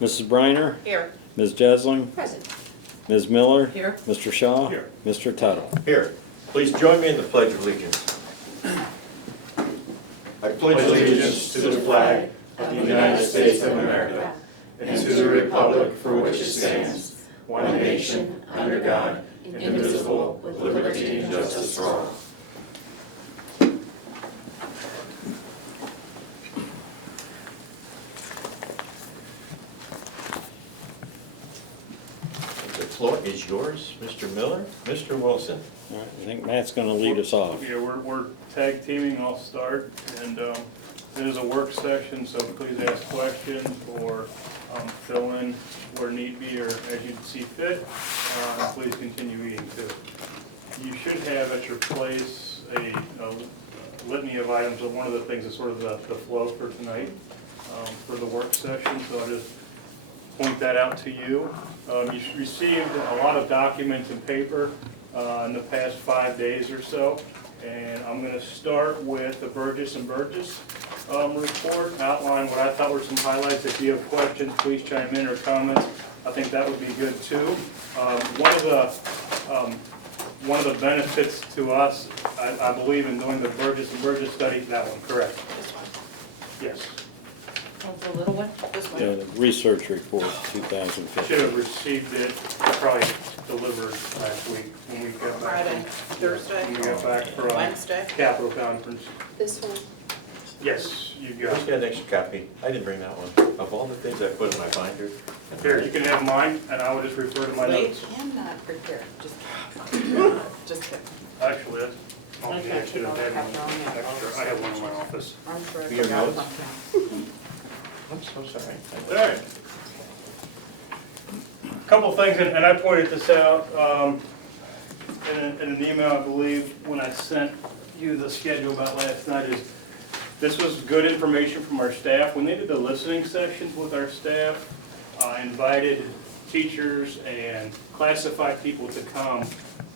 Mrs. Briner, Here. Ms. Jesling, Present. Ms. Miller, Here. Mr. Shaw, Here. Mr. Tuttle. Here, please join me in the Pledge of Allegiance. I pledge allegiance to the flag of the United States of America and to the republic for which it stands, one nation, under God, indivisible, with liberty and justice for all. The floor is yours, Mr. Miller. Mr. Wilson. All right, I think Matt's gonna lead us off. Yeah, we're tag teaming, I'll start, and it is a work session, so please ask questions or fill in where need be or as you see fit, and please continue eating too. You should have at your place a litany of items, but one of the things is sort of the flow for tonight, for the work session, so I'll just point that out to you. You received a lot of documents and paper in the past 5 days or so, and I'm going to start with the Burgess and Burgess report, outline what I thought were some highlights. If you have questions, please chime in or comments. I think that would be good too. One of the benefits to us, I believe in doing the Burgess and Burgess study, that one, correct? This one. Yes. Oh, the little one? This one. The research report, Should 2015. have received it, probably delivered last week when we got back. Friday, Thursday, When we got back from Wednesday. Capitol Conference. This one. Yes, you got Who's it. got an extra copy? I didn't bring that one. Of all the things I put in my binder. Here, you can have mine, and I will just refer to my They notes. cannot prepare, just kidding. Actually, that's, oh, Okay, yeah, I should have had have your own, one yeah. extra. I have one in my office. I'm sure I For your forgot notes? about that. I'm so sorry. All right. Couple things, and I pointed this out in an email, I believe, when I sent you the schedule about last night, is this was good information from our staff. When they did the listening sessions with our staff, I invited teachers and classified people to come.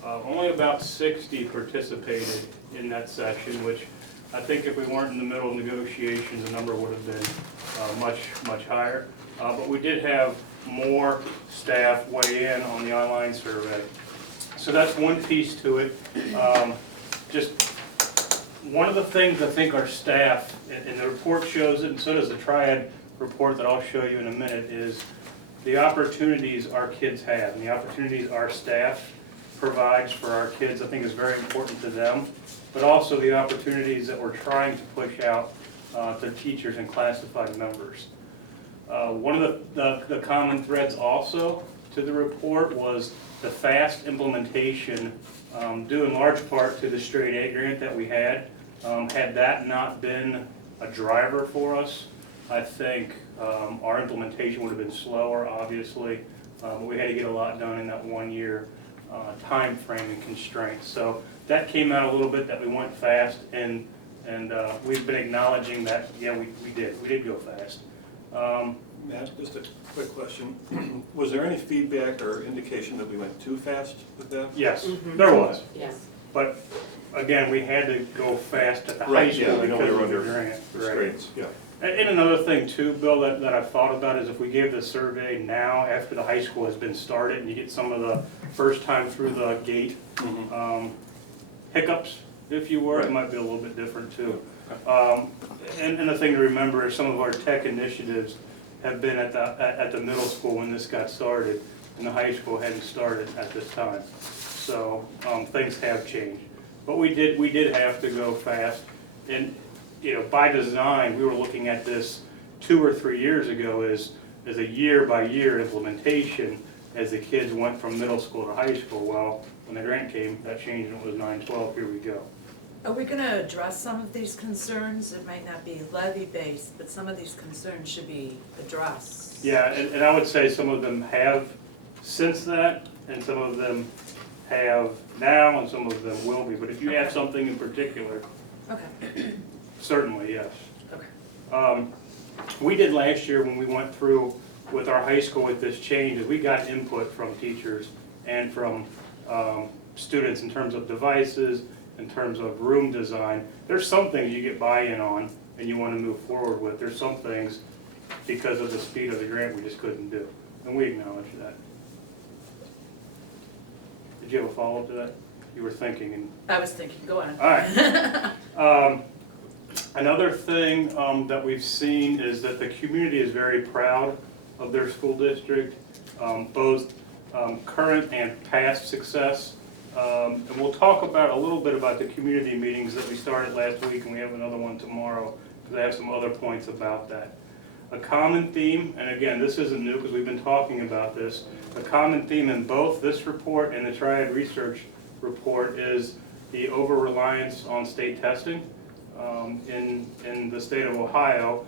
Only about 60 participated in that session, which I think if we weren't in the middle of negotiations, the number would have been much higher. But we did have more staff weigh in on the online survey. So that's one piece to it. Just one of the things I think our staff, and the report shows it, and so does the Triad report that I'll show you in a minute, is the opportunities our kids have and the opportunities our staff provides for our kids, I think is very important to them, but also the opportunities that we're trying to push out to teachers and classified members. One of the common threads also to the report was the fast implementation, due in large part to the Straight A grant that we had. Had that not been a driver for us, I think our implementation would have been slower, obviously. But we had to get a lot done in that 1 year time frame and constraints. So that came out a little bit, that we went fast, and we've been acknowledging that, yeah, we did go fast. Matt, just a quick question. Was there any feedback or indication that we went too fast with that? Yes, there was, Yes. but again, we had to go fast at the high Right, yeah, school we know because we were of the under grant. Right. Straits, yeah. And another thing too, Bill, that I've thought about is if we gave the survey now, after the high school has been started, and you get some of the first time through the gate hiccups, if you were, it might be a little bit different too. And the thing to remember is some of our tech initiatives have been at the middle school when this got started, and the high school hadn't started at this time. So things have changed. But we did have to go fast, and by design, we were looking at this 2 or 3 years ago as a year-by-year implementation as the kids went from middle school to high school. Well, when the grant came, that changed and it was 9/12, here we go. Are we gonna address some of these concerns? It might not be levy-based, but some of these concerns should be addressed. Yeah, and I would say some of them have since that, and some of them have now, and some of them will be. But if you have something in particular, Okay, certainly, yes. okay. We did last year when we went through with our high school with this change, is we got input from teachers and from students in terms of devices, in terms of room design. There's some things you get buy-in on and you want to move forward with. There's some things because of the speed of the grant, we just couldn't do. And we acknowledge that. Did you have a follow-up to that? You were thinking and. I was thinking, go on. All right. Another thing that we've seen is that the community is very proud of their school district, both current and past success. And we'll talk about a little bit about the community meetings that we started last week, and we have another one tomorrow, because I have some other points about that. A common theme, and again, this isn't new because we've been talking about this, a common theme in both this report and the Triad Research report is the over-reliance on state testing in the state of Ohio.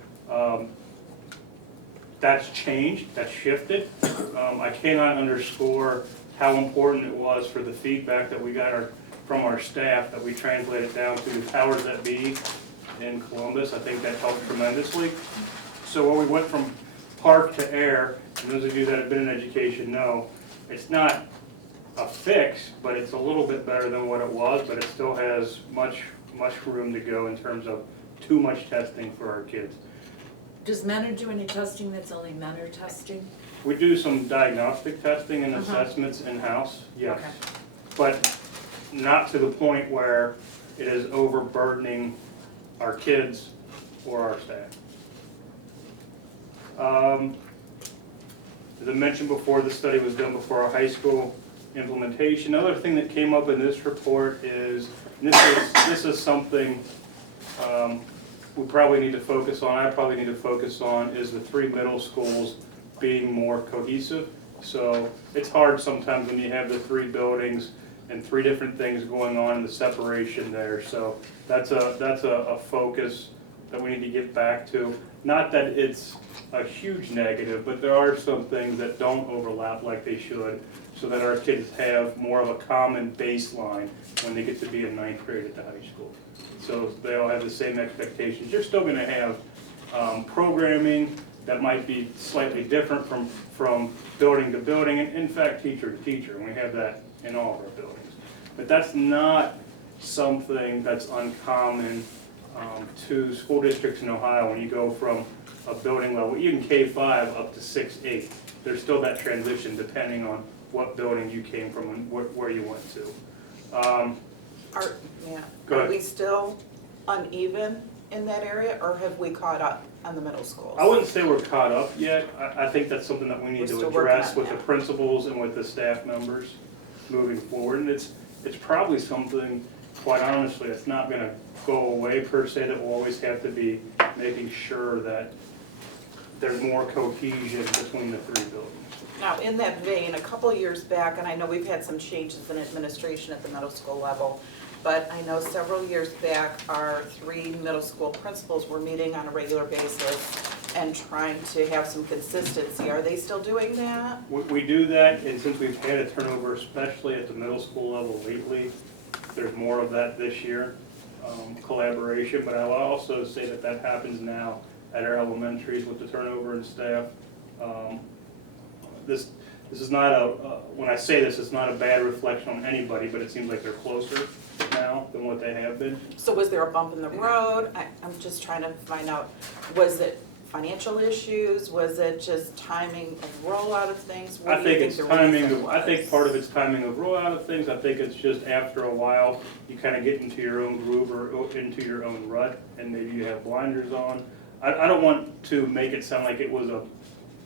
That's changed, that's shifted. I cannot underscore how important it was for the feedback that we got from our staff that we translated down to the powers that be in Columbus. I think that helped tremendously. So when we went from park to air, and those of you that have been in education know, it's not a fix, but it's a little bit better than what it was, but it still has much room to go in terms of too much testing for our kids. Does Mentor do any testing that's only Mentor testing? We do some diagnostic testing and assessments in-house, yes. Okay. But not to the point where it is overburdening our kids or our staff. As I mentioned before, the study was done before our high school implementation. Another thing that came up in this report is, and this is something we probably need to focus on, I probably need to focus on, is the 3 middle schools being more cohesive. So it's hard sometimes when you have the 3 buildings and 3 different things going on in the separation there. So that's a focus that we need to get back to. Not that it's a huge negative, but there are some things that don't overlap like they should, so that our kids have more of a common baseline when they get to be in 9th grade at the high school. So they all have the same expectations. You're still gonna have programming that might be slightly different from building to building, and in fact, teacher to teacher, and we have that in all of our buildings. But that's not something that's uncommon to school districts in Ohio. When you go from a building level, even K-5 up to 6-8, there's still that transition depending on what building you came from and where you went to. Go Are ahead. we still uneven in that area, or have we caught up on the middle schools? I wouldn't say we're caught up yet. I think that's something that we need We're to still working address on with the that. principals and with the staff members moving forward. And it's probably something, quite honestly, that's not gonna go away per se, that we'll always have to be making sure that there's more cohesion between the 3 buildings. Now, in that vein, a couple of years back, and I know we've had some changes in administration at the middle school level, but I know several years back, our 3 middle school principals were meeting on a regular basis and trying to have some consistency. Are they still doing that? We do that, and since we've had a turnover, especially at the middle school level lately, there's more of that this year, collaboration. But I will also say that that happens now at our elementaries with the turnover in staff. This is not when I say this, it's not a bad reflection on anybody, but it seems like they're closer now than what they have been. So was there a bump in the road? I'm just trying to find out, was it financial issues? Was it just timing of rollout of things? What I do you think it's the timing reason of, I think was? part of it's timing of rollout of things. I think it's just after a while, you kind of get into your own groove or into your own rut, and maybe you have blinders on. I don't want to make it sound like it was a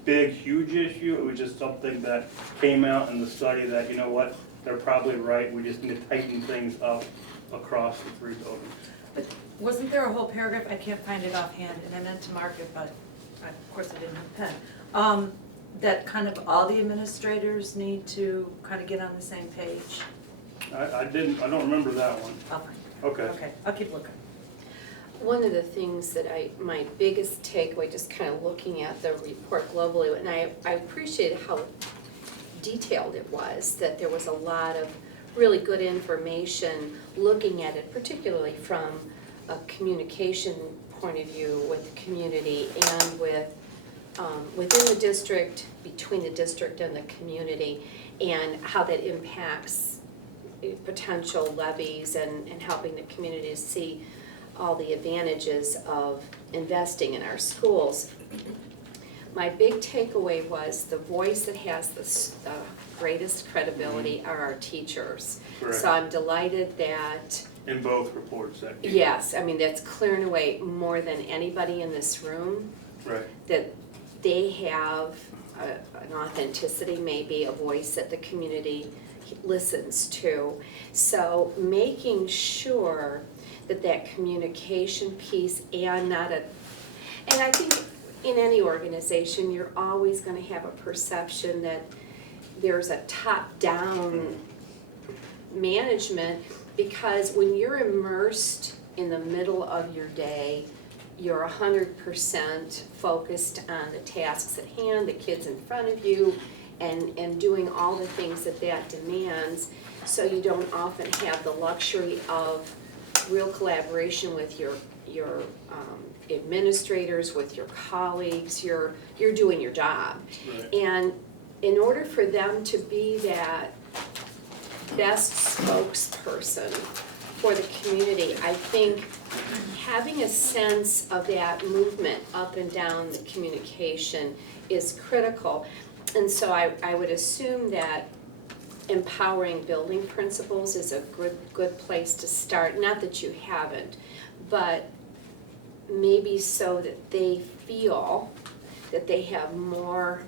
big, huge issue. It was just something that came out in the study that, you know what, they're probably right. We just need to tighten things up across the 3 buildings. But wasn't there a whole paragraph, I can't find it offhand, and I meant to mark it, but of course I didn't have a pen, that kind of all the administrators need to kind of get on the same page? I don't remember that one. I'll find it. Okay. Okay, I'll keep looking. One of the things that my biggest takeaway, just kind of looking at the report globally, and I appreciated how detailed it was, that there was a lot of really good information looking at it, particularly from a communication point of view with the community and with within the district, between the district and the community, and how that impacts potential levies and helping the community to see all the advantages of investing in our schools. my big takeaway was the voice that has the greatest credibility are our teachers. Correct. So I'm delighted that, In both reports that came. yes, I mean, that's clear and away more than anybody in this room, Right. that they have an authenticity, maybe a voice that the community listens to. So making sure that that communication piece and I think in any organization, you're always gonna have a perception that there's a top-down management, because when you're immersed in the middle of your day, you're 100% focused on the tasks at hand, the kids in front of you, and doing all the things that demands. So you don't often have the luxury of real collaboration with your administrators, with your colleagues. You're doing your job. Right. And in order for them to be that best spokesperson for the community, I think having a sense of that movement up and down the communication is critical. And so I would assume that empowering building principals is a good place to start. Not that you haven't, but maybe so that they feel that they have more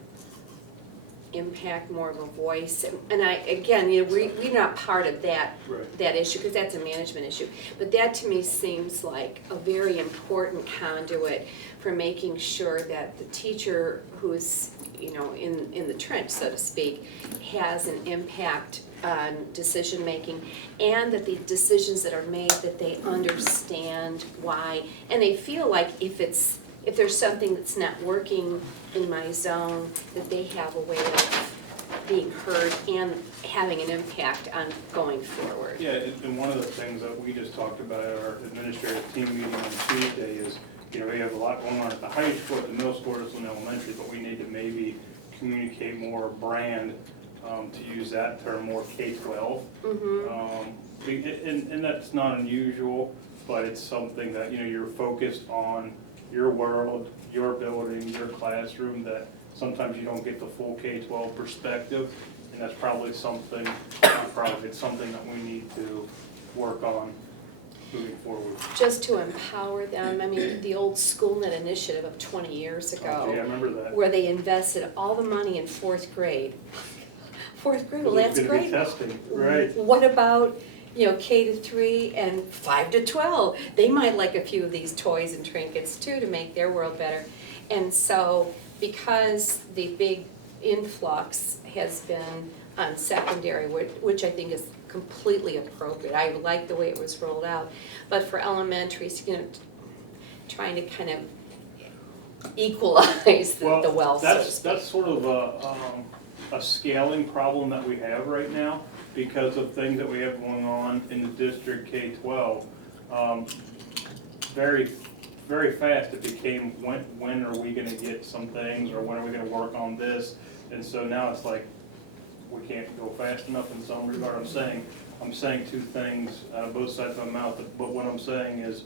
impact, more of a voice. And we're not part of that Right. that issue, because that's a management issue. But that to me seems like a very important conduit for making sure that the teacher who's, in the trench, so to speak, has an impact on decision-making, and that the decisions that are made, that they understand why, and they feel like if there's something that's not working in my zone, that they have a way of being heard and having an impact on going forward. Yeah, and one of the things that we just talked about at our administrative team meeting on Tuesday is, we have a lot going on at the high school, at the middle school, and elementary, but we need to maybe communicate more brand, to use that term, more K-12. And that's not unusual, but it's something that, you're focused on your world, your building, your classroom, that sometimes you don't get the full K-12 perspective, and that's probably something, it's something that we need to work on moving forward. Just to empower them, I mean, the old SchoolNet initiative of 20 years ago. Oh, yeah, I remember that. Where they invested all the money in fourth grade. Fourth grade, well, that's It's gonna be great. testing, right? What about, K to 3 and 5 to 12? They might like a few of these toys and trinkets too to make their world better. And so, because the big influx has been on secondary, which I think is completely appropriate. I like the way it was rolled out. But for elementaries, trying to kind of equalize the wealth, so to speak. That's sort of a scaling problem that we have right now because of things that we have going on in the district K-12. Very, very fast it became, when are we gonna get some things, or when are we gonna work on this? And so now it's like, we can't go fast enough in some regard. I'm saying two things out of both sides of my mouth, but what I'm saying is,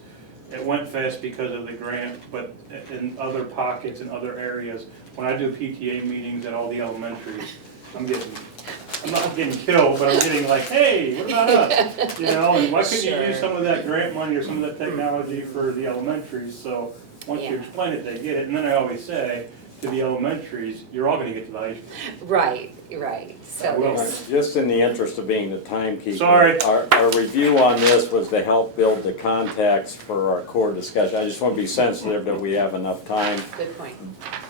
it went fast because of the grant, but in other pockets, in other areas, when I do PTA meetings at all the elementaries, I'm not getting killed, but I'm getting like, hey, what about us? And why couldn't you use some of that grant money or some of that technology for the elementaries? So once you Yeah. explain it, they get it. And then I always say to the elementaries, you're all gonna get to the high school. Right. So Well, there's, Just in the interest of being the timekeeper. Sorry. Our review on this was to help build the context for our core discussion. I just want to be sensitive that we have enough time. good point.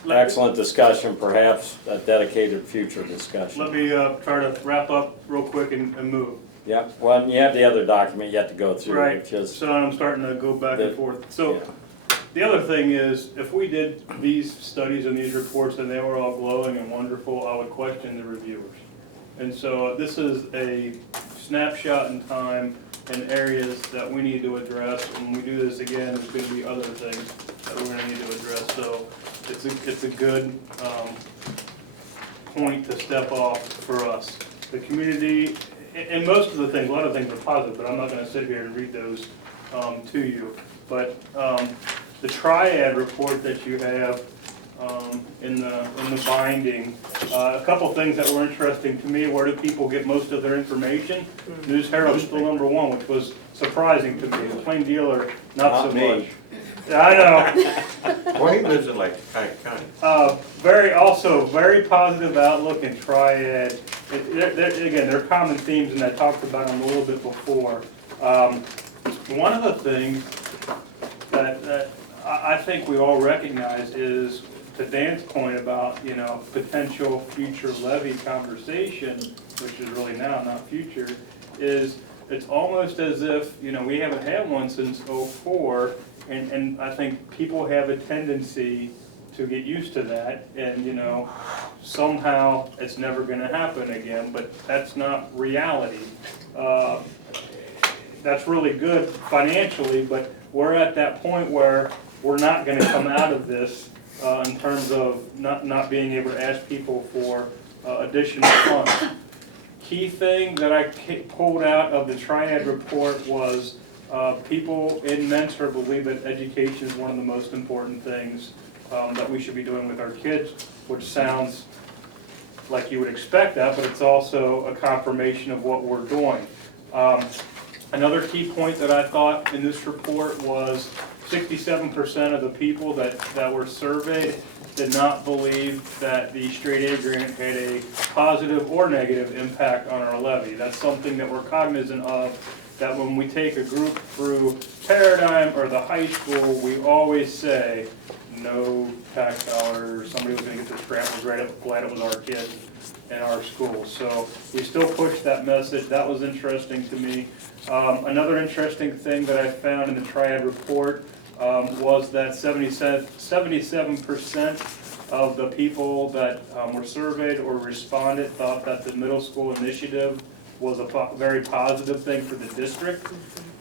Excellent discussion, perhaps a dedicated future discussion. Let me try to wrap up real quick and move. Yep, well, you have the other document you have to go through, Right, which is, so I'm starting to go back and The- forth. So yeah. the other thing is, if we did these studies and these reports and they were all glowing and wonderful, I would question the reviewers. And so this is a snapshot in time and areas that we need to address. When we do this again, there's gonna be other things that we're gonna need to address. So it's a good point to step off for us. The community, and most of the things, a lot of things are positive, but I'm not gonna sit here and read those to you. But the triad report that you have in the binding. A couple things that were interesting to me, where do people get most of their information? News Herald still #1, which was surprising to me. The Plain Dealer, not so Not me. much. Yeah, I know. Well, he lives in like County. Very positive outlook in Triad. Again, there are common themes, and I talked about them a little bit before. One of the things that I think we all recognize is, to Dan's point about, potential future levy conversation, which is really now, not future, is it's almost as if, we haven't had one since '04, and I think people have a tendency to get used to that, and, somehow it's never gonna happen again, but that's not reality. That's really good financially, but we're at that point where we're not gonna come out of this in terms of not being able to ask people for additional funds. Key thing that I pulled out of the Triad report was people in Mentor believe that education is one of the most important things that we should be doing with our kids, which sounds like you would expect that, but it's also a confirmation of what we're doing. Another key point that I thought in this report was 67% of the people that were surveyed did not believe that the straight A grant had a positive or negative impact on our levy. That's something that we're cognizant of, that when we take a group through Paradigm or the high school, we always say, no tax dollars, somebody was gonna get this grant, we're glad it was our kids in our school. So we still push that message. That was interesting to me. Another interesting thing that I found in the Triad report was that 77% of the people that were surveyed or responded thought that the middle school initiative was a very positive thing for the district.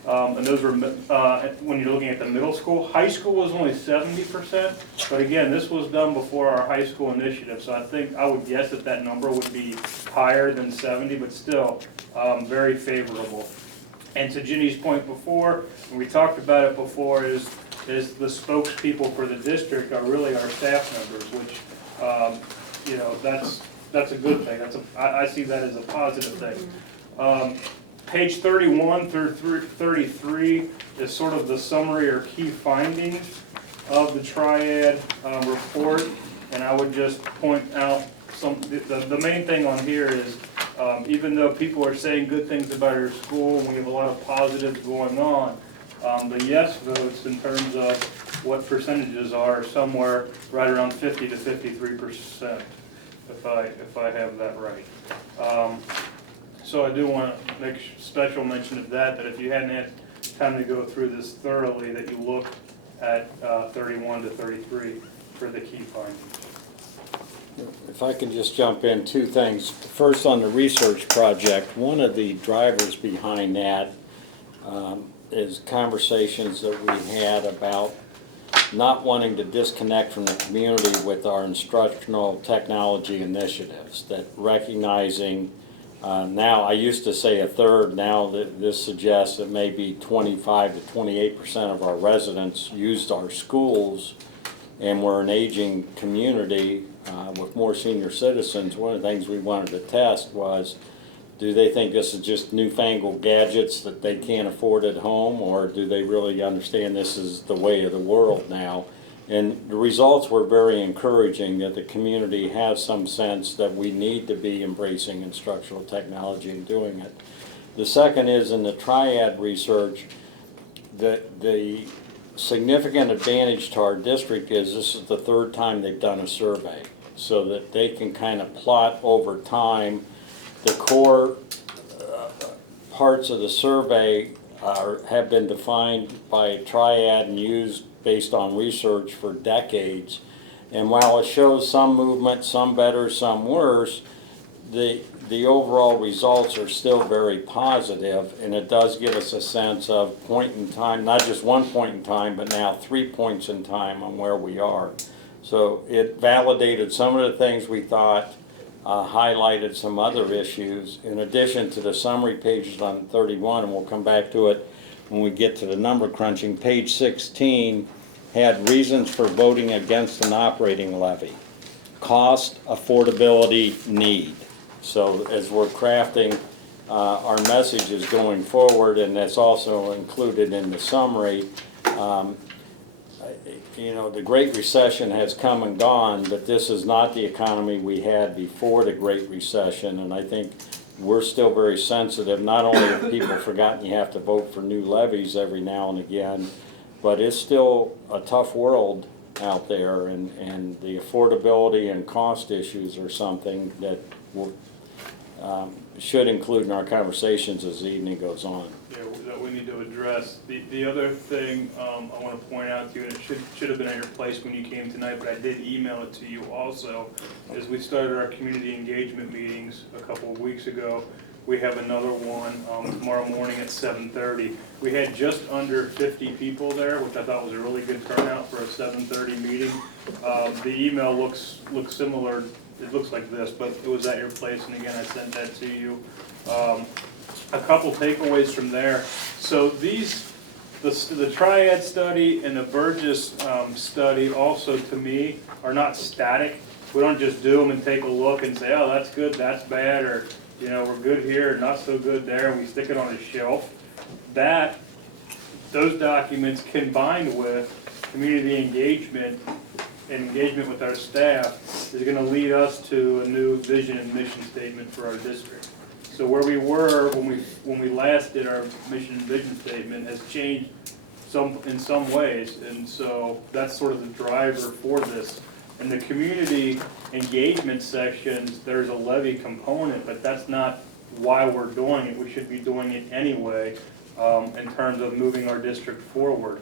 And those were, when you're looking at the middle school. High school was only 70%, but again, this was done before our high school initiative, so I would guess that number would be higher than 70, but still, very favorable. And to Ginny's point before, and we talked about it before, is the spokespeople for the district are really our staff members, which, that's a good thing. I see that as a positive thing. Page 31 through 33 is sort of the summary or key findings of the Triad report, and I would just point out the main thing on here is, even though people are saying good things about our school, and we have a lot of positives going on, the yes votes in terms of what percentages are somewhere right around 50 to 53%, if I have that right. So I do want to make special mention of that if you hadn't had time to go through this thoroughly, that you look at 31 to 33 for the key findings. If I can just jump in, two things. First, on the research project, one of the drivers behind that is conversations that we had about not wanting to disconnect from the community with our instructional technology initiatives, that recognizing now, I used to say a third, now that this suggests that maybe 25 to 28% of our residents used our schools, and we're an aging community with more senior citizens. One of the things we wanted to test was, do they think this is just newfangled gadgets that they can't afford at home, or do they really understand this is the way of the world now? And the results were very encouraging, that the community has some sense that we need to be embracing instructional technology and doing it. The second is, in the Triad research, that the significant advantage to our district is this is the third time they've done a survey, so that they can kind of plot over time. The core parts of the survey have been defined by Triad and used based on research for decades. And while it shows some movement, some better, some worse, the overall results are still very positive, and it does give us a sense of point in time, not just one point in time, but now 3 points in time on where we are. So it validated some of the things we thought, highlighted some other issues, in addition to the summary pages on 31, and we'll come back to it when we get to the number crunching. Page 16 had reasons for voting against an operating levy. Cost, affordability, need. So as we're crafting our messages going forward, and that's also included in the summary, the Great Recession has come and gone, but this is not the economy we had before the Great Recession, and I think we're still very sensitive. Not only have people forgotten you have to vote for new levies every now and again, but it's still a tough world out there, and the affordability and cost issues are something that we'll, should include in our conversations as the evening goes on. Yeah, that we need to address. The other thing I want to point out to you, and it should have been at your place when you came tonight, but I did email it to you also, is we started our community engagement meetings a couple of weeks ago. We have another one tomorrow morning at 7:30. We had just under 50 people there, which I thought was a really good turnout for a 7:30 meeting. The email looks similar. It looks like this, but it was at your place, and again, I sent that to you. A couple takeaways from there. So the Triad study and the Burgess study also, to me, are not static. We don't just do them and take a look and say, oh, that's good, that's bad, or we're good here, not so good there, and we stick it on a shelf. Those documents combined with community engagement and engagement with our staff is going to lead us to a new vision and mission statement for our district. So where we were when we last did our mission and vision statement has changed in some ways, and so that's sort of the driver for this. In the community engagement sections, there's a levy component, but that's not why we're doing it. We should be doing it anyway in terms of moving our district forward.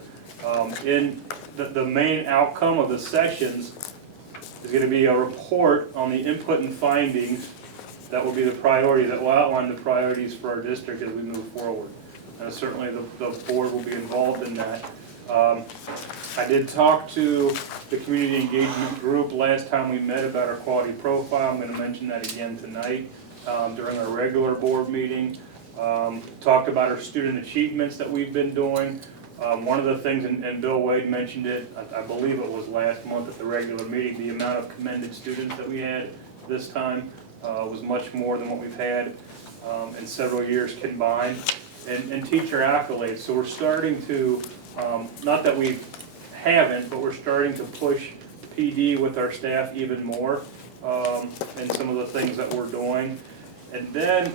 In the main outcome of the sessions is going to be a report on the input and findings. That will be the priority, that will outline the priorities for our district as we move forward. Certainly the board will be involved in that. I did talk to the community engagement group last time we met about our quality profile. I'm going to mention that again tonight during our regular board meeting. Talked about our student achievements that we've been doing. One of the things, and Bill Wade mentioned it, I believe it was last month at the regular meeting, the amount of commended students that we had this time was much more than what we've had in several years combined. And teacher accolades. So we're starting to, not that we haven't, but we're starting to push PD with our staff even more in some of the things that we're doing. And then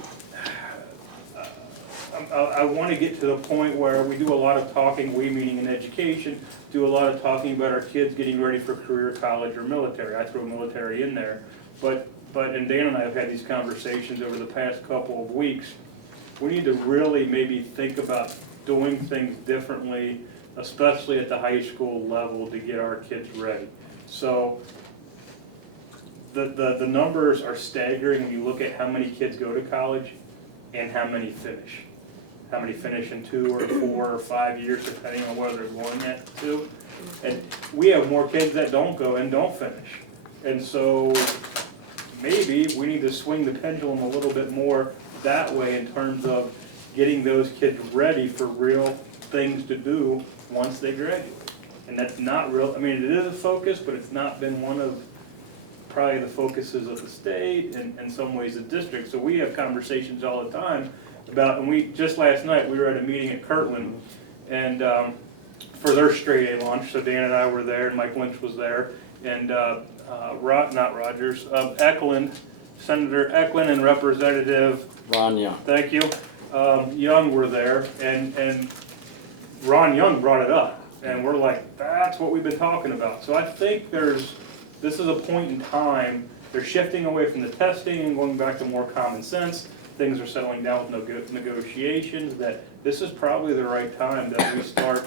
I want to get to the point where we do a lot of talking, we meaning in education, do a lot of talking about our kids getting ready for career, college, or military. I throw military in there. And Dan and I have had these conversations over the past couple of weeks. We need to really maybe think about doing things differently, especially at the high school level, to get our kids ready. So the numbers are staggering when you look at how many kids go to college and how many finish. How many finish in 2 or 4 or 5 years, depending on whether they're going at 2. And we have more kids that don't go and don't finish. And so maybe we need to swing the pendulum a little bit more that way in terms of getting those kids ready for real things to do once they graduate. And that's not real, I mean, it is a focus, but it's not been one of probably the focuses of the state and in some ways the district. So we have conversations all the time about, and we, just last night, we were at a meeting at Kirtland and for their straight A lunch, so Dan and I were there and Mike Lynch was there, and Eklund, Senator Eklund and Representative Ron Young. Thank you. Young were there, and Ron Young brought it up, and we're like, that's what we've been talking about. So I think this is a point in time, they're shifting away from the testing and going back to more common sense. Things are settling down with negotiations, that this is probably the right time that we start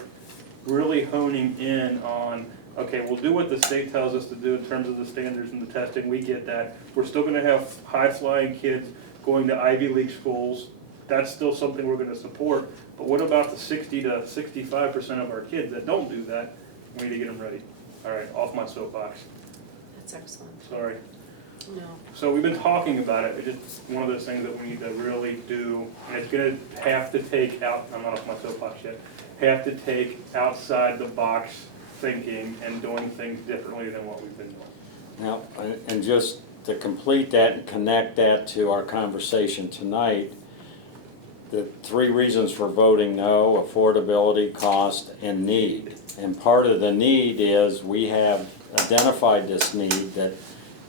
really honing in on, okay, we'll do what the state tells us to do in terms of the standards and the testing, we get that. We're still gonna have high-flying kids going to Ivy League schools. That's still something we're gonna support. But what about the 60 to 65% of our kids that don't do that? We need to get them ready. All right, off my soapbox. That's excellent. Sorry. No. So we've been talking about it. It's just one of those things that we need to really do. And it's gonna have to take out, I'm not off my soapbox yet, have to take outside the box thinking and doing things differently than what we've been doing. Now, and just to complete that and connect that to our conversation tonight, the three reasons for voting no: affordability, cost, and need. And part of the need is we have identified this need that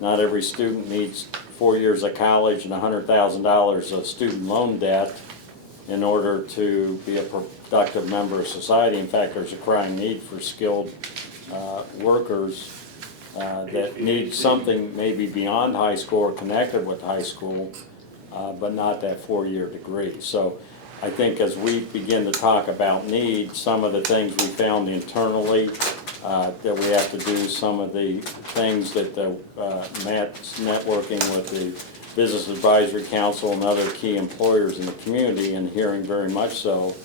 not every student needs 4 years of college and $100,000 of student loan debt in order to be a productive member of society. In fact, there's a crying need for skilled workers that need something maybe beyond high school or connected with high school, but not that 4-year degree. So I think as we begin to talk about needs, some of the things we found internally that we have to do, some of the things that Matt's networking with the Business Advisory Council and other key employers in the community, and hearing very much so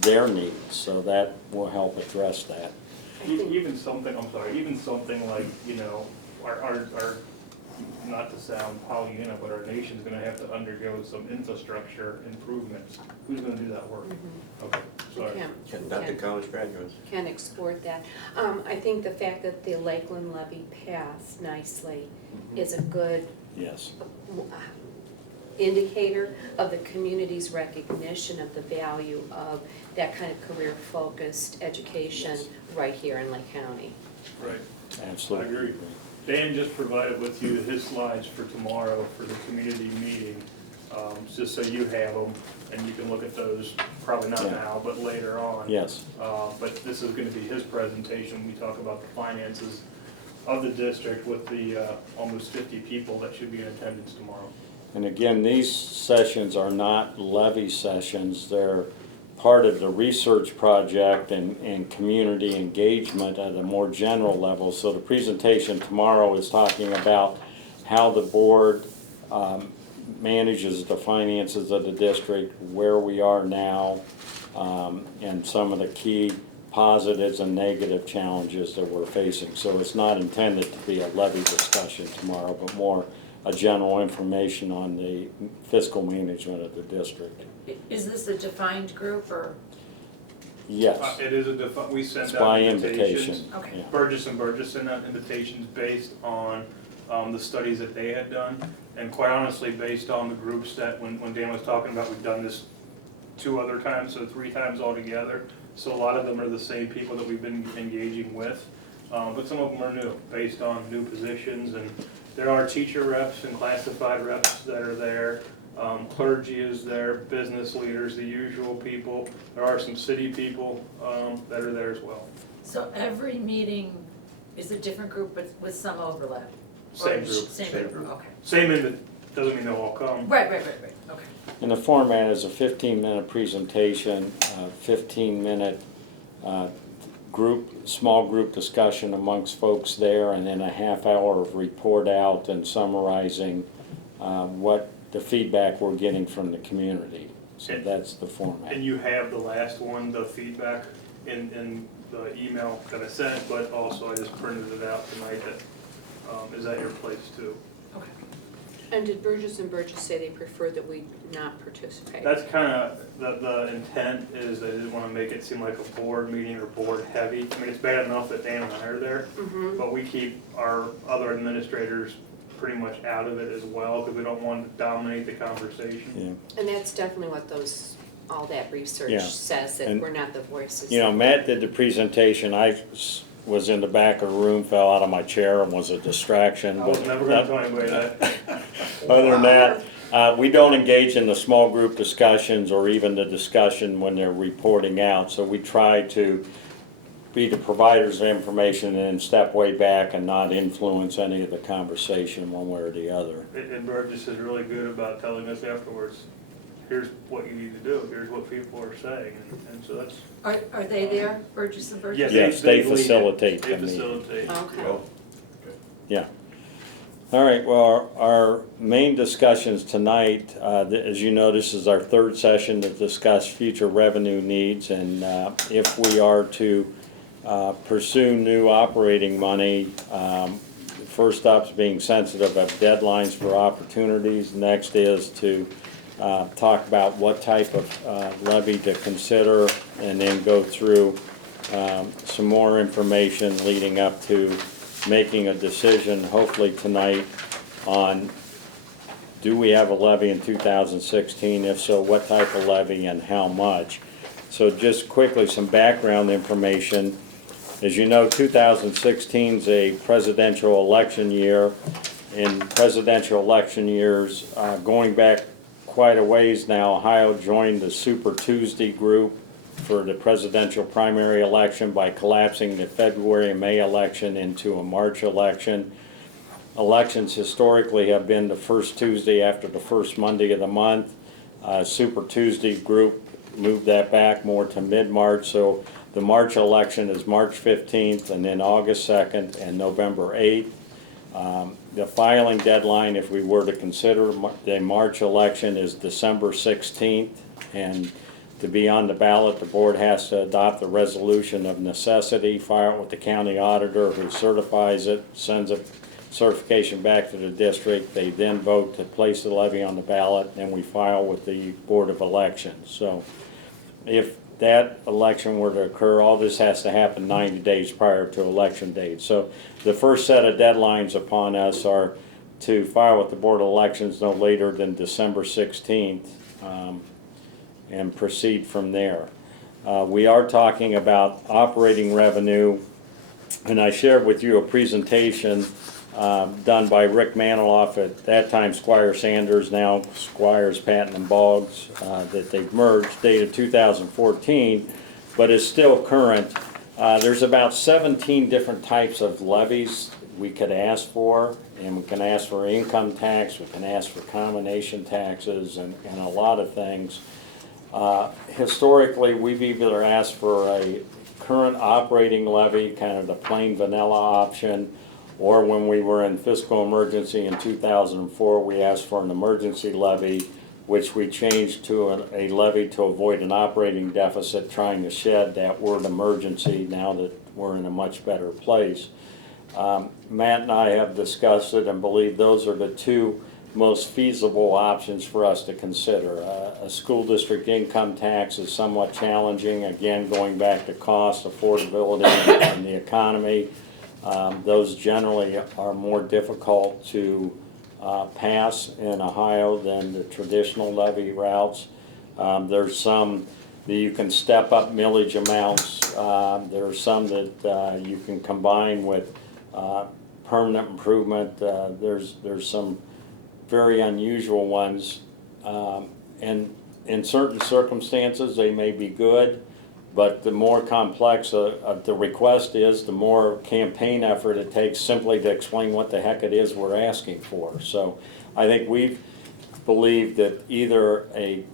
their needs. So that will help address that. Even something, I'm sorry, even something like, you know, our not to sound Pollyanna, but our nation's gonna have to undergo some infrastructure improvements. Who's gonna do that work? Okay, sorry. Not the college graduates. Can export that. I think the fact that the Lakeland levy passed nicely is a good Yes. indicator of the community's recognition of the value of that kind of career-focused education right here in Lake County. Right. Absolutely. I agree. Dan just provided with you his slides for tomorrow for the community meeting, just so you have them, and you can look at those, probably not Yeah. now, but later on. Yes. But this is gonna be his presentation. We talk about the finances of the district with the almost 50 people that should be in attendance tomorrow. And again, these sessions are not levy sessions. They're part of the research project and community engagement at a more general level. So the presentation tomorrow is talking about how the board manages the finances of the district, where we are now, and some of the key positives and negative challenges that we're facing. So it's not intended to be a levy discussion tomorrow, but more a general information on the fiscal management of the district. Is this a defined group or? Yes, It is we sent it's out by invitations. invitation. Okay. Yeah. Burgess and Burgess sent out invitations based on the studies that they had done, and quite honestly, based on the groups that, when Dan was talking about, we've done this 2 other times, so 3 times altogether. So a lot of them are the same people that we've been engaging with, but some of them are new, based on new positions, and there are teacher reps and classified reps that are there. Clergy is there, business leaders, the usual people. There are some city people that are there as well. So every meeting is a different group but with some overlap? Same Or group, Same same group, group. okay. Same in doesn't mean they'll all come. Right, okay. And the format is a 15-minute presentation, 15-minute small group discussion amongst folks there, and then a half hour of report out and summarizing what the feedback we're getting from the community. So that's the format. And you have the last one, the feedback in the email that I sent, but also I just printed it out tonight that is at your place too. Okay. And did Burgess and Burgess say they prefer that we not participate? That's kind of, the intent is they didn't want to make it seem like a board meeting or board heavy. I mean, it's bad enough that Dan and I are there, but we keep our other administrators pretty much out of it as well, because we don't want to dominate the conversation. Yeah. And that's definitely what all that research Yeah. says, that And, we're not the voices. You know, Matt did the presentation. I was in the back of the room, fell out of my chair, and was a distraction. I was but never going to tell anybody that. Other than that, we don't engage in the small group discussions or even the discussion when they're reporting out. So we try to be the providers of information and then step way back and not influence any of the conversation one way or the other. And Burgess is really good about telling us afterwards, here's what you need to do, here's what people are saying, and so that's. Are they there, Burgess and Burgess? Yes, they lead it. facilitate They the meeting. facilitate. Okay. Yeah. All right, well, our main discussions tonight, as you know, this is our 3rd session to discuss future revenue needs, and if we are to pursue new operating money, first up's being sensitive of deadlines for opportunities. Next is to talk about what type of levy to consider, and then go through some more information leading up to making a decision, hopefully tonight, on do we have a levy in 2016? If so, what type of levy and how much? So just quickly, some background information. As you know, 2016 is a presidential election year. In presidential election years, going back quite a ways now, Ohio joined the Super Tuesday group for the presidential primary election by collapsing the February and May election into a March election. Elections historically have been the first Tuesday after the first Monday of the month. Super Tuesday group moved that back more to mid-March, so the March election is March 15th, and then August 2nd and November 8th. The filing deadline, if we were to consider the March election, is December 16th, and to be on the ballot, the board has to adopt the resolution of necessity, file it with the county auditor who certifies it, sends a certification back to the district. They then vote to place the levy on the ballot, and we file with the Board of Elections. So if that election were to occur, all this has to happen 90 days prior to election date. So the first set of deadlines upon us are to file with the Board of Elections no later than December 16th and proceed from there. We are talking about operating revenue, and I shared with you a presentation done by Rick Maniloff, at that time Squire Sanders, now Squires Patton and Boggs, that they've merged, dated 2014, but is still current. There's about 17 different types of levies we could ask for, and we can ask for income tax, we can ask for combination taxes, and a lot of things. Historically, we've either asked for a current operating levy, kind of the plain vanilla option, or when we were in fiscal emergency in 2004, we asked for an emergency levy, which we changed to a levy to avoid an operating deficit, trying to shed that word emergency now that we're in a much better place. Matt and I have discussed it and believe those are the two most feasible options for us to consider. A school district income tax is somewhat challenging, again, going back to cost, affordability, and the economy. Those generally are more difficult to pass in Ohio than the traditional levy routes. There's some that you can step up millage amounts. There's some that you can combine with permanent improvement. There's some very unusual ones, and in certain circumstances they may be good, but the more complex the request is, the more campaign effort it takes simply to explain what the heck it is we're asking for. So I think we've believed that either a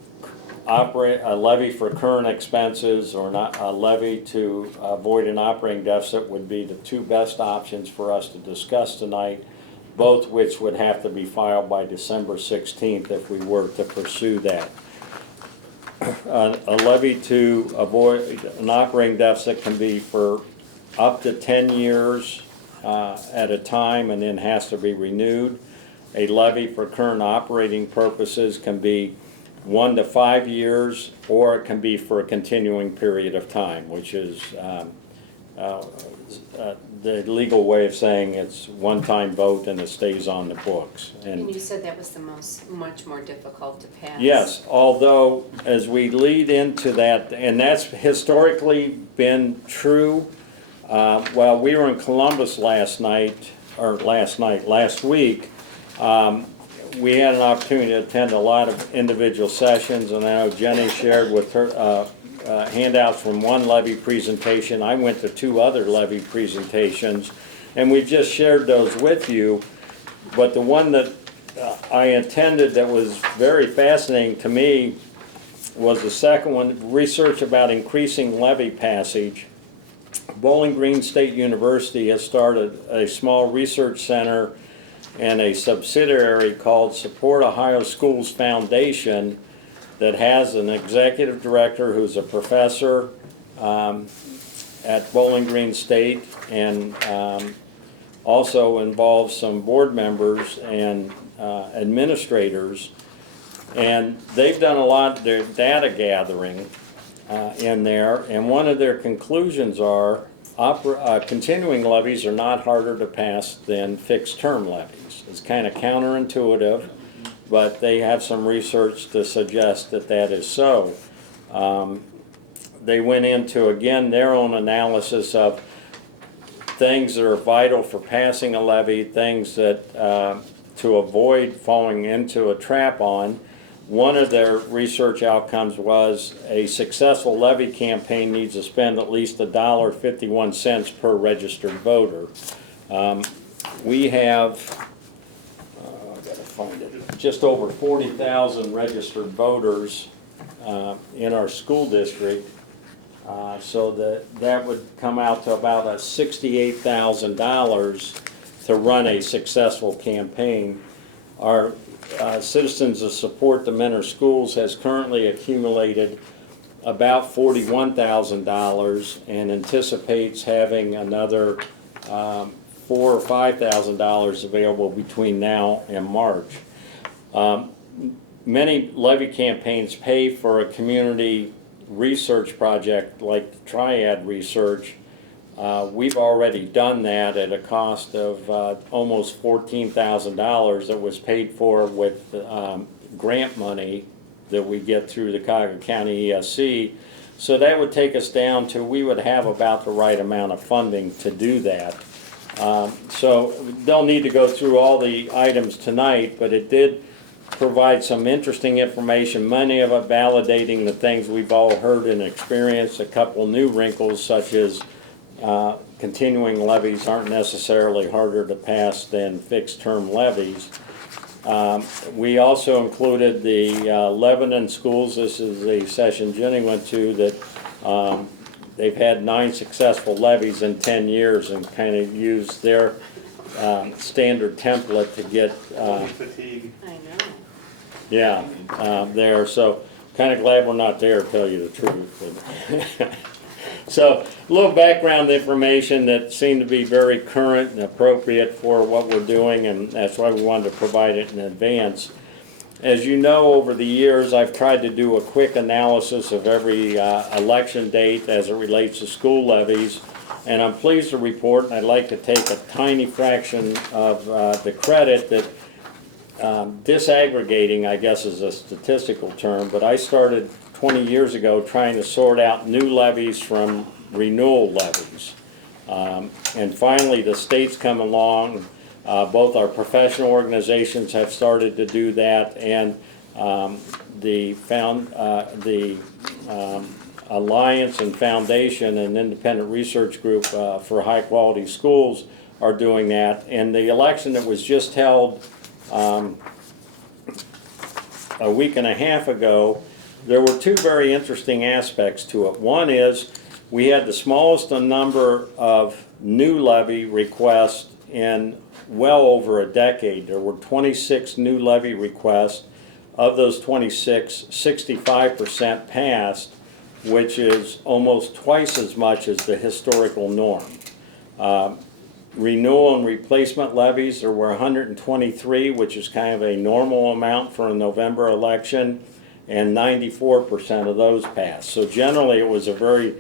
levy for current expenses or not a levy to avoid an operating deficit would be the two best options for us to discuss tonight, both which would have to be filed by December 16th if we were to pursue that. A levy to avoid an operating deficit can be for up to 10 years at a time and then has to be renewed. A levy for current operating purposes can be 1 to 5 years, or it can be for a continuing period of time, which is the legal way of saying it's one-time vote and it stays on the books. And you said that was much more difficult to pass. Yes, although as we lead into that, and that's historically been true. Well, we were in Columbus last week. We had an opportunity to attend a lot of individual sessions, and I know Jenny shared with her handouts from one levy presentation. I went to 2 other levy presentations, and we've just shared those with you. But the one that I attended that was very fascinating to me was the second one, research about increasing levy passage. Bowling Green State University has started a small research center and a subsidiary called Support Ohio Schools Foundation that has an executive director who's a professor at Bowling Green State, and also involves some board members and administrators. And they've done a lot of their data gathering in there, and one of their conclusions are continuing levies are not harder to pass than fixed-term levies. It's kind of counterintuitive, but they have some research to suggest that that is so. They went into, again, their own analysis of things that are vital for passing a levy, things that to avoid falling into a trap on. One of their research outcomes was a successful levy campaign needs to spend at least $1.51 per registered voter. We have, I gotta find it, just over 40,000 registered voters in our school district. So that would come out to about $68,000 to run a successful campaign. Our Citizens to Support the Mentor Schools has currently accumulated about $41,000 and anticipates having another $4,000 or $5,000 available between now and March. Many levy campaigns pay for a community research project like Triad Research. We've already done that at a cost of almost $14,000 that was paid for with grant money that we get through the Cuyahoga County ESC. So that would take us down to, we would have about the right amount of funding to do that. So don't need to go through all the items tonight, but it did provide some interesting information, many of it validating the things we've all heard and experienced, a couple new wrinkles such as continuing levies aren't necessarily harder to pass than fixed-term levies. We also included the Lebanon schools. This is a session Jenny went to that they've had 9 successful levies in 10 years and kind of used their standard template to get Fatigue. I know. yeah, there, so kind of glad we're not there, to tell you the truth. But so, a little background information that seemed to be very current and appropriate for what we're doing, and that's why we wanted to provide it in advance. As you know, over the years, I've tried to do a quick analysis of every election date as it relates to school levies, and I'm pleased to report, and I'd like to take a tiny fraction of the credit that disaggregating, I guess, is a statistical term, but I started 20 years ago trying to sort out new levies from renewal levies. And finally, the state's come along. Both our professional organizations have started to do that, and the Alliance and Foundation and Independent Research Group for High Quality Schools are doing that. And the election that was just held a week and a half ago, there were 2 very interesting aspects to it. One is we had the smallest number of new levy requests in well over a decade. There were 26 new levy requests. Of those 26, 65% passed, which is almost twice as much as the historical norm. Renewal and replacement levies, there were 123, which is kind of a normal amount for a November election, and 94% of those passed. So generally it was a very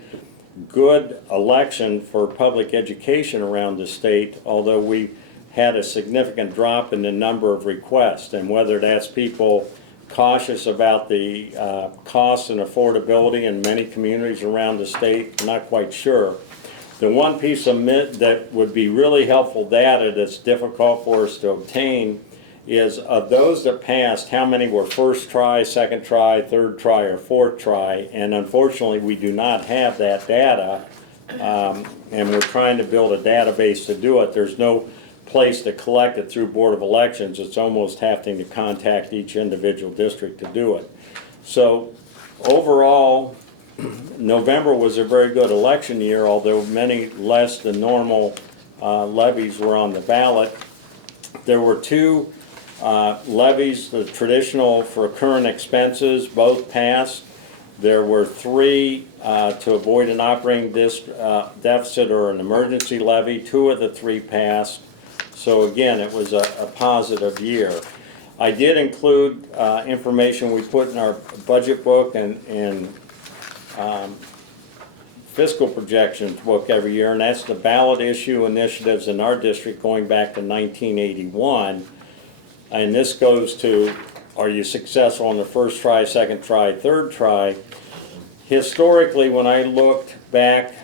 good election for public education around the state, although we had a significant drop in the number of requests, and whether that's people cautious about the costs and affordability in many communities around the state, I'm not quite sure. The one piece of that would be really helpful data that's difficult for us to obtain is of those that passed, how many were first try, second try, third try, or fourth try, and unfortunately we do not have that data, and we're trying to build a database to do it. There's no place to collect it through Board of Elections. It's almost having to contact each individual district to do it. So overall, November was a very good election year, although many less than normal levies were on the ballot. There were 2 levies, the traditional for current expenses, both passed. There were 3 to avoid an operating deficit or an emergency levy. 2 of the 3 passed. So again, it was a positive year. I did include information we put in our budget book and fiscal projections book every year, and that's the ballot issue initiatives in our district going back to 1981. And this goes to, are you successful on the first try, second try, third try? Historically, when I looked back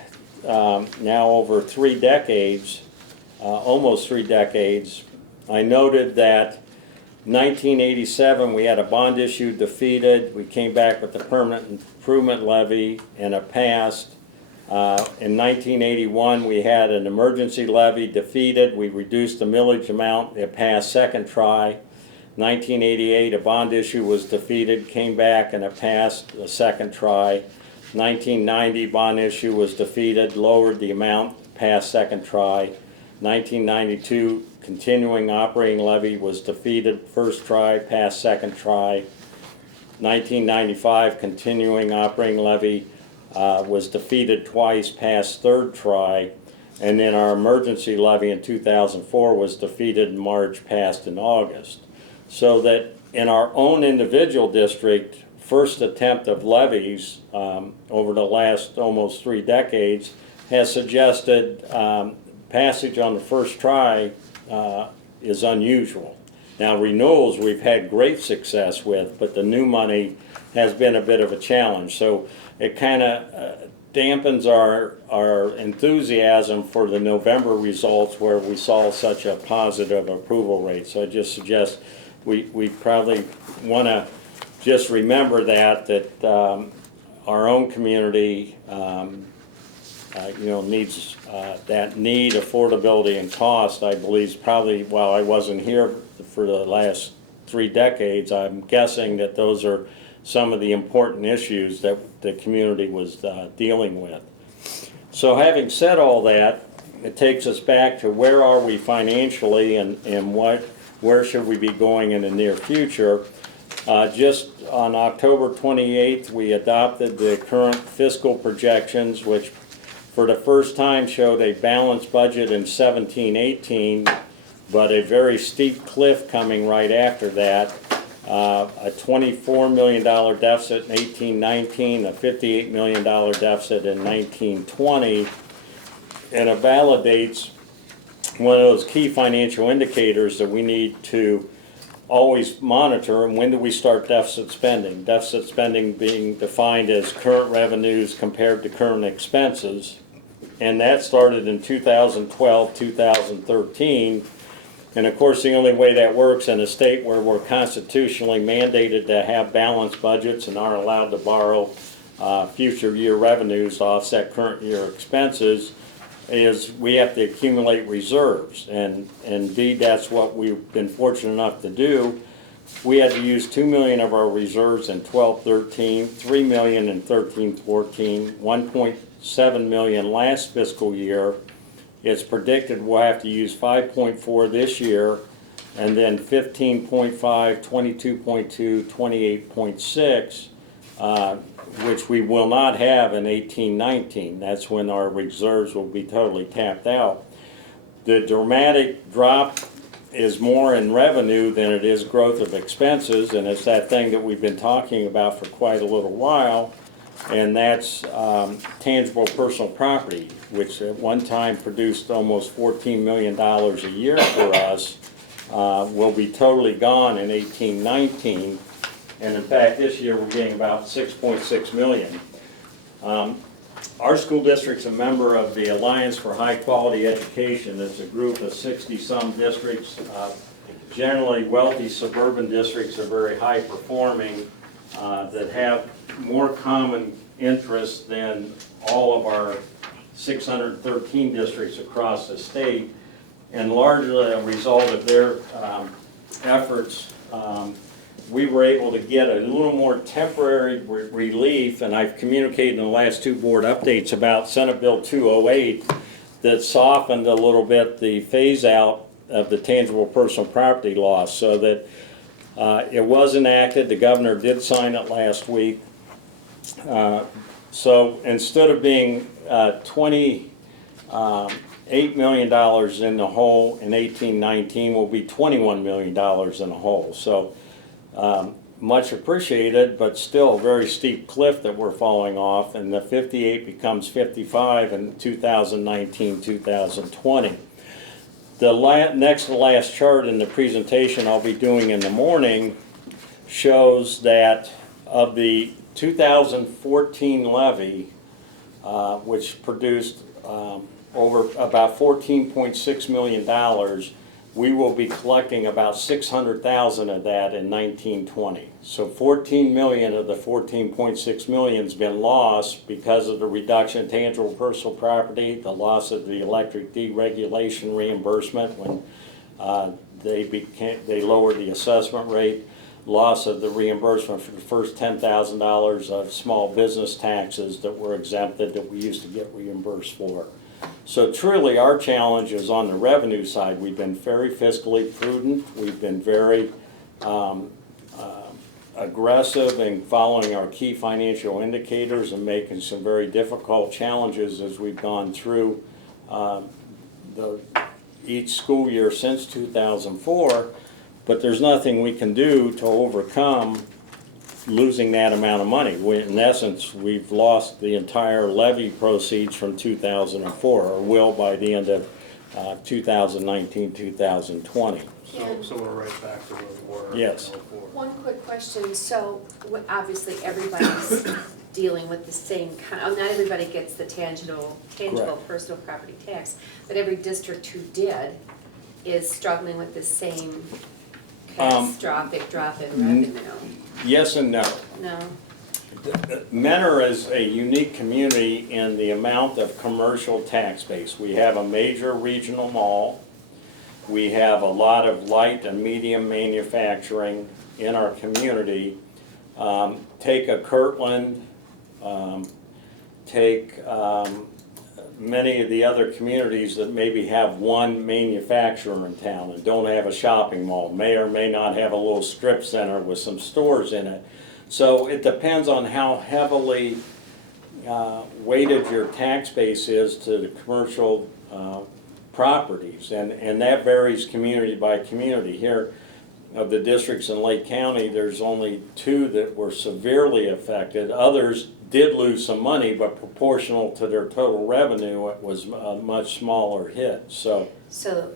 now over 3 decades, almost 3 decades, I noted that 1987, we had a bond issue defeated. We came back with the permanent improvement levy and it passed. In 1981, we had an emergency levy defeated. We reduced the millage amount. It passed second try. 1988, a bond issue was defeated, came back, and it passed the second try. 1990, bond issue was defeated, lowered the amount, passed second try. 1992, continuing operating levy was defeated, first try, passed second try. 1995, continuing operating levy was defeated twice, passed third try. And then our emergency levy in 2004 was defeated in March, passed in August. So that in our own individual district, first attempt of levies over the last almost 3 decades has suggested passage on the first try is unusual. Now renewals we've had great success with, but the new money has been a bit of a challenge. So it kind of dampens our enthusiasm for the November results where we saw such a positive approval rate. So I just suggest we probably want to just remember that our own community needs that need, affordability, and cost. I believe probably, while I wasn't here for the last 3 decades, I'm guessing that those are some of the important issues that the community was dealing with. So having said all that, it takes us back to where are we financially and where should we be going in the near future. Just on October 28th, we adopted the current fiscal projections, which for the first time showed a balanced budget in 17-18, but a very steep cliff coming right after that. A $24 million deficit in 18-19, a $58 million deficit in 19-20, and it validates one of those key financial indicators that we need to always monitor. And when do we start deficit spending? Deficit spending being defined as current revenues compared to current expenses. And that started in 2012, 2013. And of course, the only way that works in a state where we're constitutionally mandated to have balanced budgets and aren't allowed to borrow future year revenues to offset current year expenses is we have to accumulate reserves. And indeed, that's what we've been fortunate enough to do. We had to use $2 million of our reserves in 12-13, $3 million in 13-14, $1.7 million last fiscal year. It's predicted we'll have to use 5.4 this year, and then 15.5, 22.2, 28.6, which we will not have in 18-19. That's when our reserves will be totally tapped out. The dramatic drop is more in revenue than it is growth of expenses, and it's that thing that we've been talking about for quite a little while, and that's tangible personal property, which at one time produced almost $14 million a year for us, will be totally gone in 18-19. And in fact, this year we're getting about $6.6 million. Our school district's a member of the Alliance for High Quality Education. It's a group of 60-some districts. Generally, wealthy suburban districts are very high performing that have more common interests than all of our 613 districts across the state. And largely a result of their efforts, we were able to get a little more temporary relief, and I've communicated in the last 2 board updates about Senate Bill 208 that softened a little bit the phase out of the tangible personal property loss, so that it was enacted. The governor did sign it last week. So instead of being $28 million in the hole in 18-19, will be $21 million in the hole. So much appreciated, but still a very steep cliff that we're falling off, and the 58 becomes 55 in 2019, 2020. The next to last chart in the presentation I'll be doing in the morning shows that of the 2014 levy, which produced over about $14.6 million, we will be collecting about 600,000 of that in 1920. So 14 million of the 14.6 million has been lost because of the reduction in tangible personal property, the loss of the electric deregulation reimbursement when they lowered the assessment rate, loss of the reimbursement for the first $10,000 of small business taxes that were exempted that we used to get reimbursed for. So truly our challenge is on the revenue side. We've been very fiscally prudent. We've been very aggressive in following our key financial indicators and making some very difficult challenges as we've gone through each school year since 2004. But there's nothing we can do to overcome losing that amount of money. In essence, we've lost the entire levy proceeds from 2004, or will by the end of 2019, 2020. So we're right back to where we were. Yes. before. One quick question, so obviously everybody's dealing with the same kind, not everybody gets the tangible Correct. personal property tax, but every district who did is struggling with the same catastrophic drop in revenue. Yes and no. No? Mentor is a unique community in the amount of commercial tax base. We have a major regional mall. We have a lot of light and medium manufacturing in our community. Take a Kirtland, take many of the other communities that maybe have one manufacturer in town and don't have a shopping mall, may or may not have a little strip center with some stores in it. So it depends on how heavily weighted your tax base is to the commercial properties, and that varies community by community. Here, of the districts in Lake County, there's only 2 that were severely affected. Others did lose some money, but proportional to their total revenue, it was a much smaller hit. So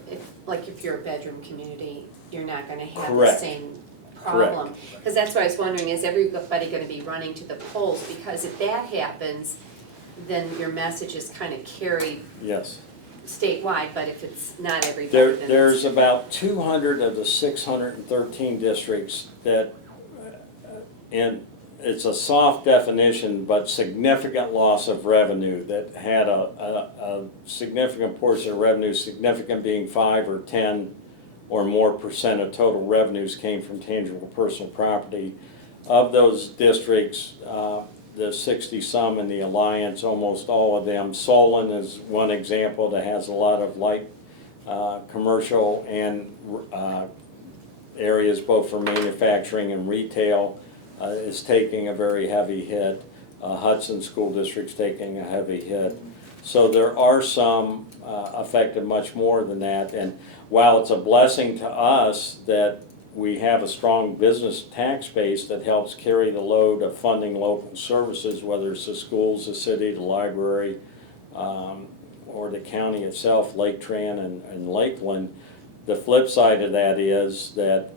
if you're a bedroom community, you're not gonna have the Correct. same problem. Because that's what I was wondering, is everybody gonna be running to the polls? Because if that happens, then your message is kind of carried yes. statewide, but if it's not everybody, then There's about 200 of the 613 districts that, and it's a soft definition, but significant loss of revenue that had a significant portion of revenue, significant being 5 or 10 or more percent of total revenues came from tangible personal property. Of those districts, the 60-some in the Alliance, almost all of them. Solon is one example that has a lot of light commercial and areas both for manufacturing and retail, is taking a very heavy hit. Hudson School District's taking a heavy hit. So there are some affected much more than that. And while it's a blessing to us that we have a strong business tax base that helps carry the load of funding local services, whether it's the schools, the city, the library, or the county itself, Lake Tran and Lakeland. The flip side of that is that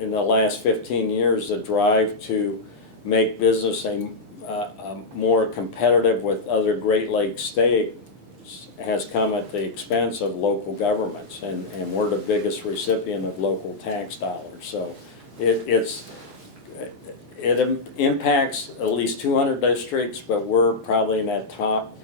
in the last 15 years, the drive to make business more competitive with other Great Lakes states has come at the expense of local governments, and we're the biggest recipient of local tax dollars. So it impacts at least 200 districts, but we're probably in that top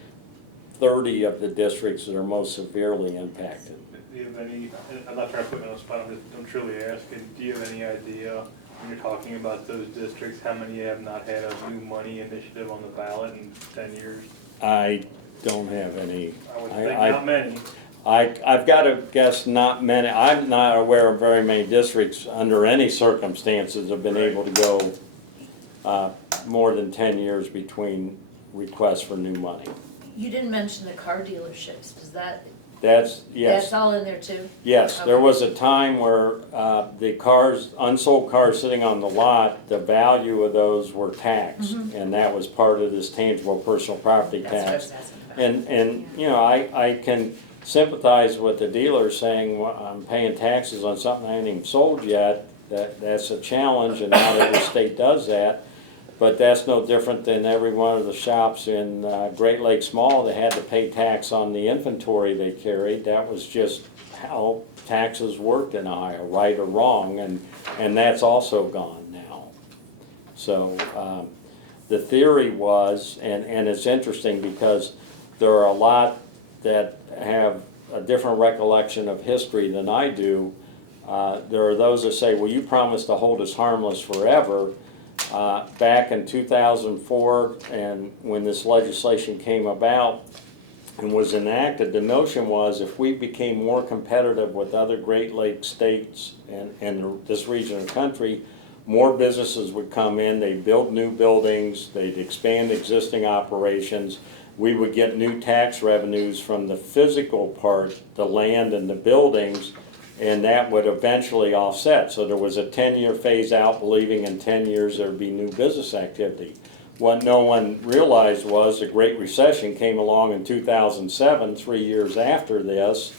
30 of the districts that are most severely impacted. Do you have any, I'm not trying to put you on the spot, I'm truly asking, do you have any idea, when you're talking about those districts, how many have not had a new money initiative on the ballot in 10 years? I don't have any. I would think not many. I've got to guess not many. I'm not aware of very many districts under any circumstances have been able to go more than 10 years between requests for new money. You didn't mention the car dealerships, does that That's, yes. That's all in there too? Yes, there was a time where the cars, unsold cars sitting on the lot, the value of those were taxed. And that was part of this tangible personal property That's what I tax. was asking about. And you know, I can sympathize with the dealer saying, well, I'm paying taxes on something I haven't even sold yet. That's a challenge, and not every state does that. But that's no different than every one of the shops in Great Lakes Mall that had to pay tax on the inventory they carried. That was just how taxes worked in Ohio, right or wrong, and that's also gone now. So the theory was, and it's interesting because there are a lot that have a different recollection of history than I do. There are those that say, well, you promised to hold us harmless forever. Back in 2004, and when this legislation came about and was enacted, the notion was if we became more competitive with other Great Lakes states and this region of the country, more businesses would come in, they'd build new buildings, they'd expand existing operations, we would get new tax revenues from the physical part, the land and the buildings, and that would eventually offset. So there was a 10-year phase out, believing in 10 years there would be new business activity. What no one realized was the Great Recession came along in 2007, 3 years after this,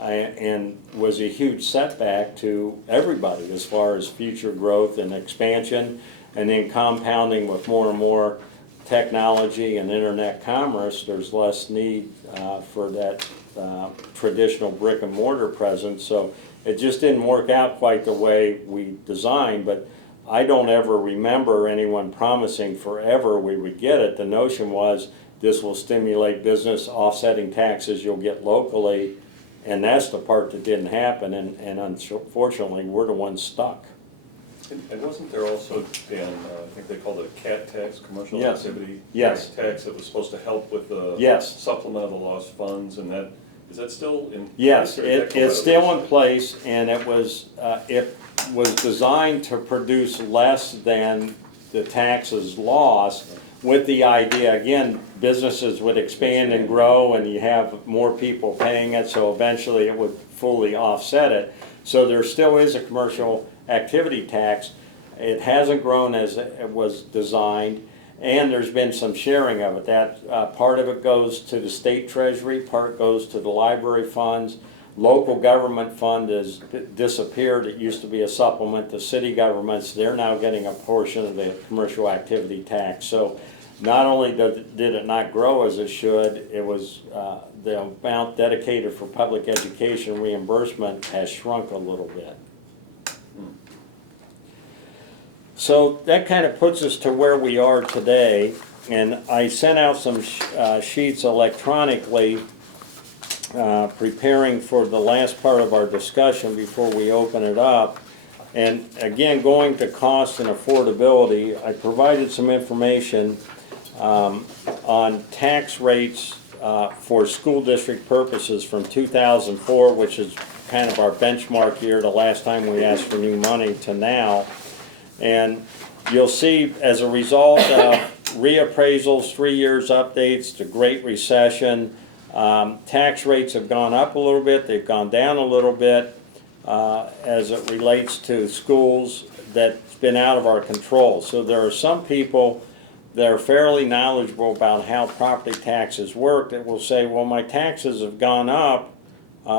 and was a huge setback to everybody as far as future growth and expansion, and then compounding with more and more technology and internet commerce, there's less need for that traditional brick and mortar presence. So it just didn't work out quite the way we designed, but I don't ever remember anyone promising forever we would get it. The notion was this will stimulate business, offsetting taxes you'll get locally, and that's the part that didn't happen, and unfortunately we're the ones stuck. And wasn't there also, Dan, I think they called it a CAT tax, commercial Yes. activity Yes. tax, that was supposed to help with the Yes. supplement of the lost funds, and that, is that still in? Yes, place, or did that come it's out of still this? in place, and it was designed to produce less than the taxes lost, with the idea, again, businesses would expand and grow, and you have more people paying it, so eventually it would fully offset it. So there still is a commercial activity tax. It hasn't grown as it was designed, and there's been some sharing of it. That part of it goes to the state treasury, part goes to the library funds. Local government fund has disappeared. It used to be a supplement to city governments. They're now getting a portion of the commercial activity tax. So not only did it not grow as it should, it was the amount dedicated for public education reimbursement has shrunk a little bit. So that kind of puts us to where we are today, and I sent out some sheets electronically preparing for the last part of our discussion before we open it up. And again, going to cost and affordability, I provided some information on tax rates for school district purposes from 2004, which is kind of our benchmark year, the last time we asked for new money, to now. And you'll see, as a result of reappraisals, 3 years updates, the Great Recession, tax rates have gone up a little bit, they've gone down a little bit as it relates to schools that's been out of our control. So there are some people that are fairly knowledgeable about how property taxes work that will say, well, my taxes have gone up,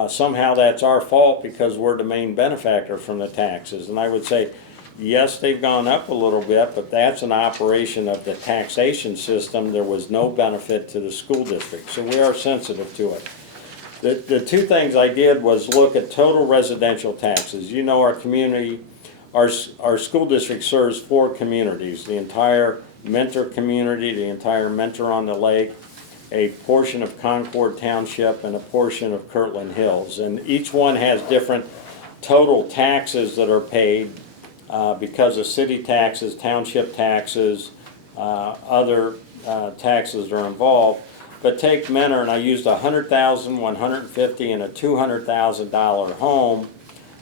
somehow that's our fault because we're the main benefactor from the taxes. And I would say, yes, they've gone up a little bit, but that's an operation of the taxation system. There was no benefit to the school district, so we are sensitive to it. The two things I did was look at total residential taxes. You know, our community, our school district serves 4 communities: the entire Mentor community, the entire Mentor on the Lake, a portion of Concord Township, and a portion of Kirtland Hills. And each one has different total taxes that are paid because of city taxes, township taxes, other taxes are involved. But take Mentor, and I used a $100,000, $150,000, and a $200,000 home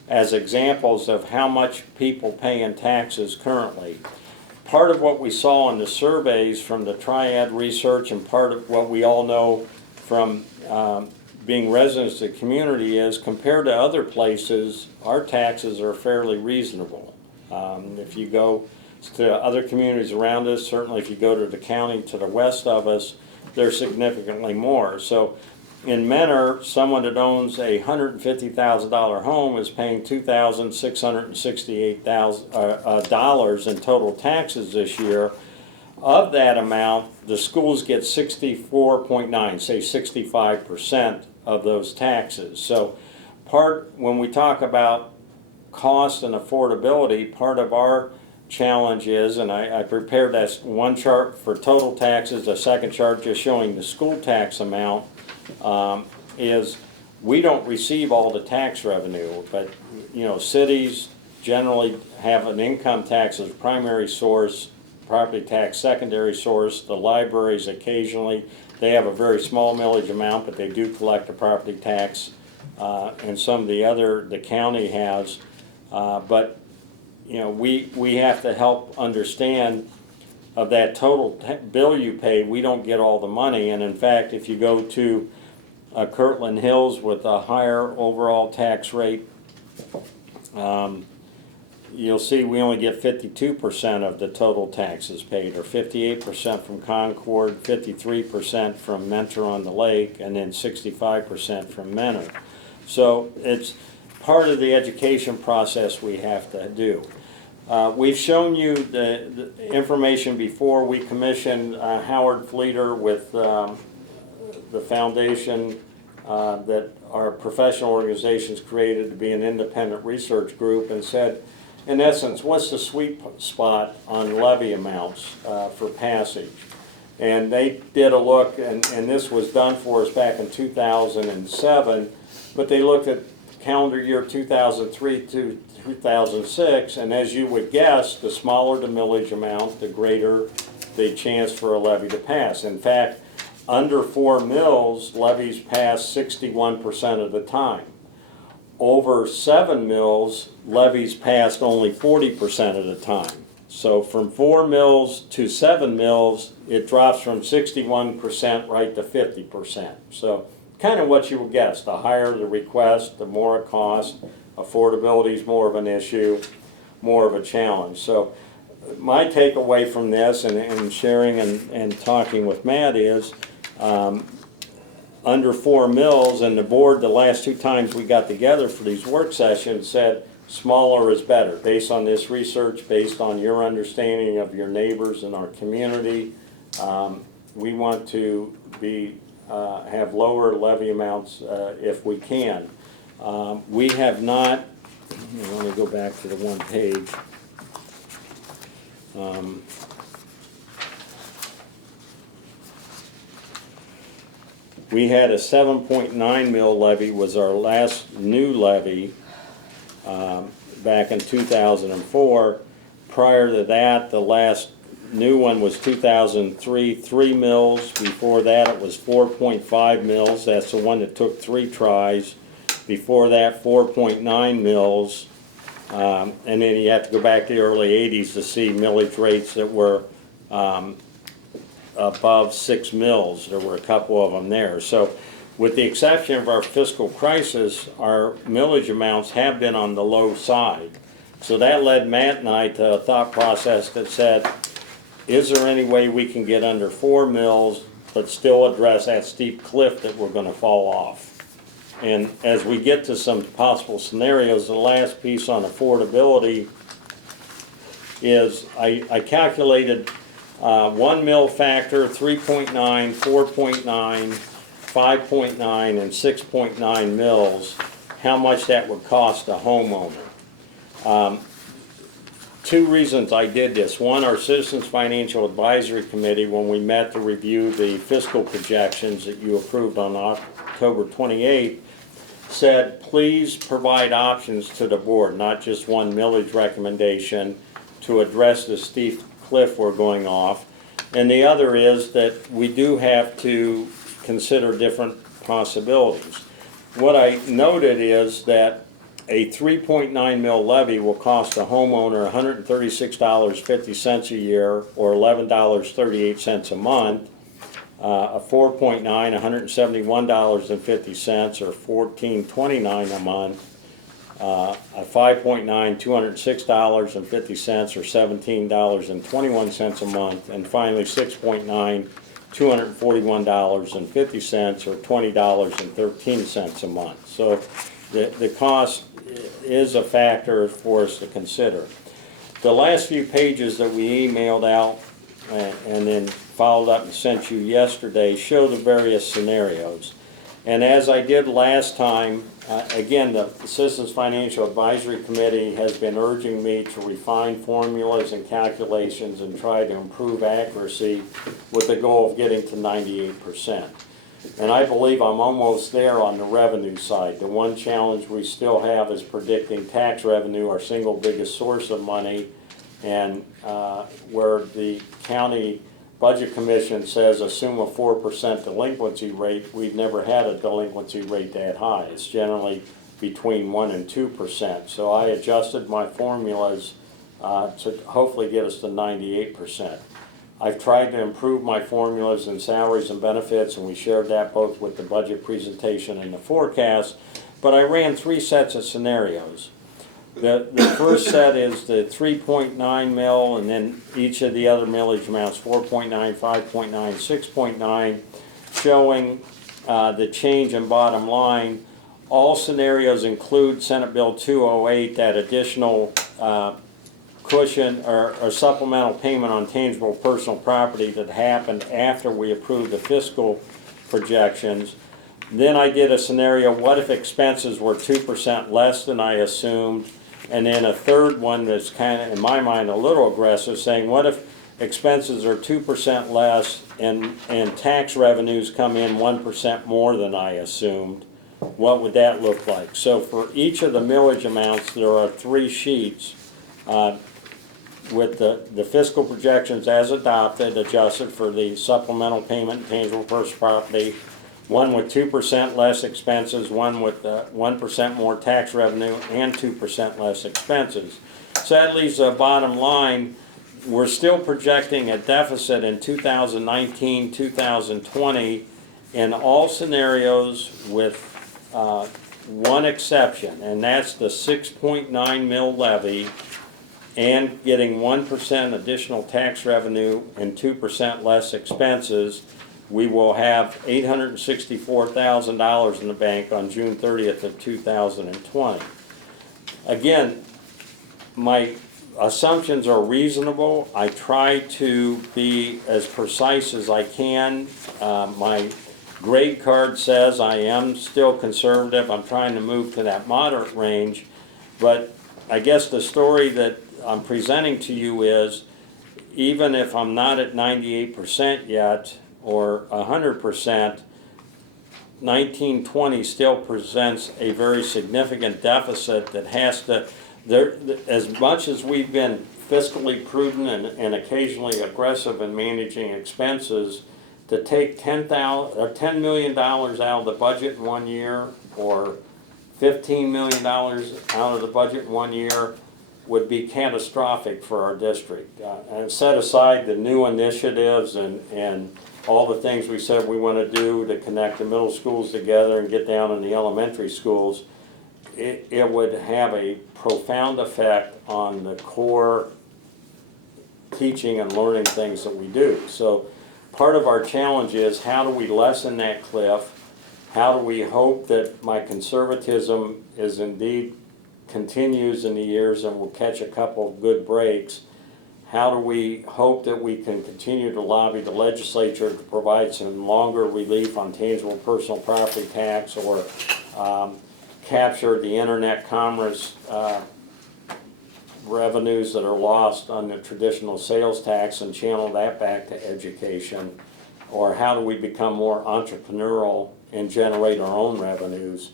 as examples of how much people pay in taxes currently. Part of what we saw in the surveys from the Triad research, and part of what we all know from being residents of the community is, compared to other places, our taxes are fairly reasonable. If you go to other communities around us, certainly if you go to the county to the west of us, they're significantly more. So in Mentor, someone that owns a $150,000 home is paying $2,668 in total taxes this year. Of that amount, the schools get 64.9, say 65% of those taxes. So when we talk about cost and affordability, part of our challenge is, and I prepared that one chart for total taxes, a second chart just showing the school tax amount, is we don't receive all the tax revenue, but cities generally have an income tax as primary source, property tax secondary source, the libraries occasionally, they have a very small millage amount, but they do collect a property tax, and some of the county has, but we have to help understand of that total bill you pay, we don't get all the money. And in fact, if you go to Kirtland Hills with a higher overall tax rate, you'll see we only get 52% of the total taxes paid, or 58% from Concord, 53% from Mentor on the Lake, and then 65% from Mentor. So it's part of the education process we have to do. We've shown you the information before. We commissioned Howard Fleeter with the foundation that our professional organizations created to be an independent research group, and said, in essence, what's the sweet spot on levy amounts for passage? And they did a look, and this was done for us back in 2007, but they looked at calendar year 2003 to 2006, and as you would guess, the smaller the millage amount, the greater the chance for a levy to pass. In fact, under 4 mills, levies pass 61% of the time. Over 7 mills, levies passed only 40% of the time. So from 4 mills to 7 mills, it drops from 61% right to 50%. So kind of what you would guess, the higher the request, the more it costs. Affordability is more of an issue, more of a challenge. So my takeaway from this and sharing and talking with Matt is under 4 mills, and the board the last 2 times we got together for these work sessions said smaller is better, based on this research, based on your understanding of your neighbors in our community. We want to have lower levy amounts if we can. We have not, let me go back to the one page. We had a 7.9 mil levy was our last new levy back in 2004. Prior to that, the last new one was 2003, 3 mils. Before that, it was 4.5 mils. That's the one that took 3 tries. Before that, 4.9 mils. And then you have to go back to the early 80s to see millage rates that were above 6 mils. There were a couple of them there. So with the exception of our fiscal crisis, our millage amounts have been on the low side. So that led Matt and I to a thought process that said, is there any way we can get under 4 mils but still address that steep cliff that we're going to fall off? And as we get to some possible scenarios, the last piece on affordability is I calculated 1 mil factor, 3.9, 4.9, 5.9, and 6.9 mils, how much that would cost a homeowner. 2 reasons I did this. One, our Citizens Financial Advisory Committee, when we met to review the fiscal projections that you approved on October 28th, said please provide options to the board, not just one millage recommendation to address the steep cliff we're going off. And the other is that we do have to consider different possibilities. What I noted is that a 3.9 mil levy will cost a homeowner $136.50 a year, or $11.38 a month. a 4.9, $171.50 or $14.29 a month. A 5.9, $206.50 or $17.21 a month. And finally, 6.9, $241.50 or $20.13 a month. So the cost is a factor for us to consider. The last few pages that we emailed out and then followed up and sent you yesterday show the various scenarios. And as I did last time, again, the Citizens Financial Advisory Committee has been urging me to refine formulas and calculations and try to improve accuracy with the goal of getting to 98%. And I believe I'm almost there on the revenue side. The one challenge we still have is predicting tax revenue, our single biggest source of money, and where the county Budget Commission says assume a 4% delinquency rate. We've never had a delinquency rate that high. It's generally between 1% and 2%. So I adjusted my formulas to hopefully get us to 98%. I've tried to improve my formulas in salaries and benefits, and we shared that both with the budget presentation and the forecast, but I ran 3 sets of scenarios. The first set is the 3.9 mil, and then each of the other millage amounts, 4.9, 5.9, 6.9, showing the change in bottom line. All scenarios include Senate Bill 208, that additional cushion or supplemental payment on tangible personal property that happened after we approved the fiscal projections. Then I did a scenario, what if expenses were 2% less than I assumed? And then a third one that's kind of, in my mind, a little aggressive, saying what if expenses are 2% less and tax revenues come in 1% more than I assumed? What would that look like? So for each of the millage amounts, there are 3 sheets with the fiscal projections as adopted, adjusted for the supplemental payment, tangible personal property, one with 2% less expenses, one with 1% more tax revenue, and 2% less expenses. So that leaves a bottom line. We're still projecting a deficit in 2019, 2020 in all scenarios with one exception, and that's the 6.9 mil levy and getting 1% additional tax revenue and 2% less expenses. We will have $864,000 in the bank on June 30th of 2020. Again, my assumptions are reasonable. I try to be as precise as I can. My grade card says I am still conservative. I'm trying to move to that moderate range. But I guess the story that I'm presenting to you is, even if I'm not at 98% yet, or 100%, 1920 still presents a very significant deficit that has to, as much as we've been fiscally prudent and occasionally aggressive in managing expenses, to take $10 million out of the budget in 1 year or $15 million out of the budget in 1 year would be catastrophic for our district. And set aside the new initiatives and all the things we said we want to do to connect the middle schools together and get down in the elementary schools, it would have a profound effect on the core teaching and learning things that we do. So part of our challenge is, how do we lessen that cliff? How do we hope that my conservatism is indeed continues in the years and will catch a couple of good breaks? How do we hope that we can continue to lobby the legislature to provide some longer relief on tangible personal property tax, or capture the internet commerce revenues that are lost on the traditional sales tax and channel that back to education? Or how do we become more entrepreneurial and generate our own revenues?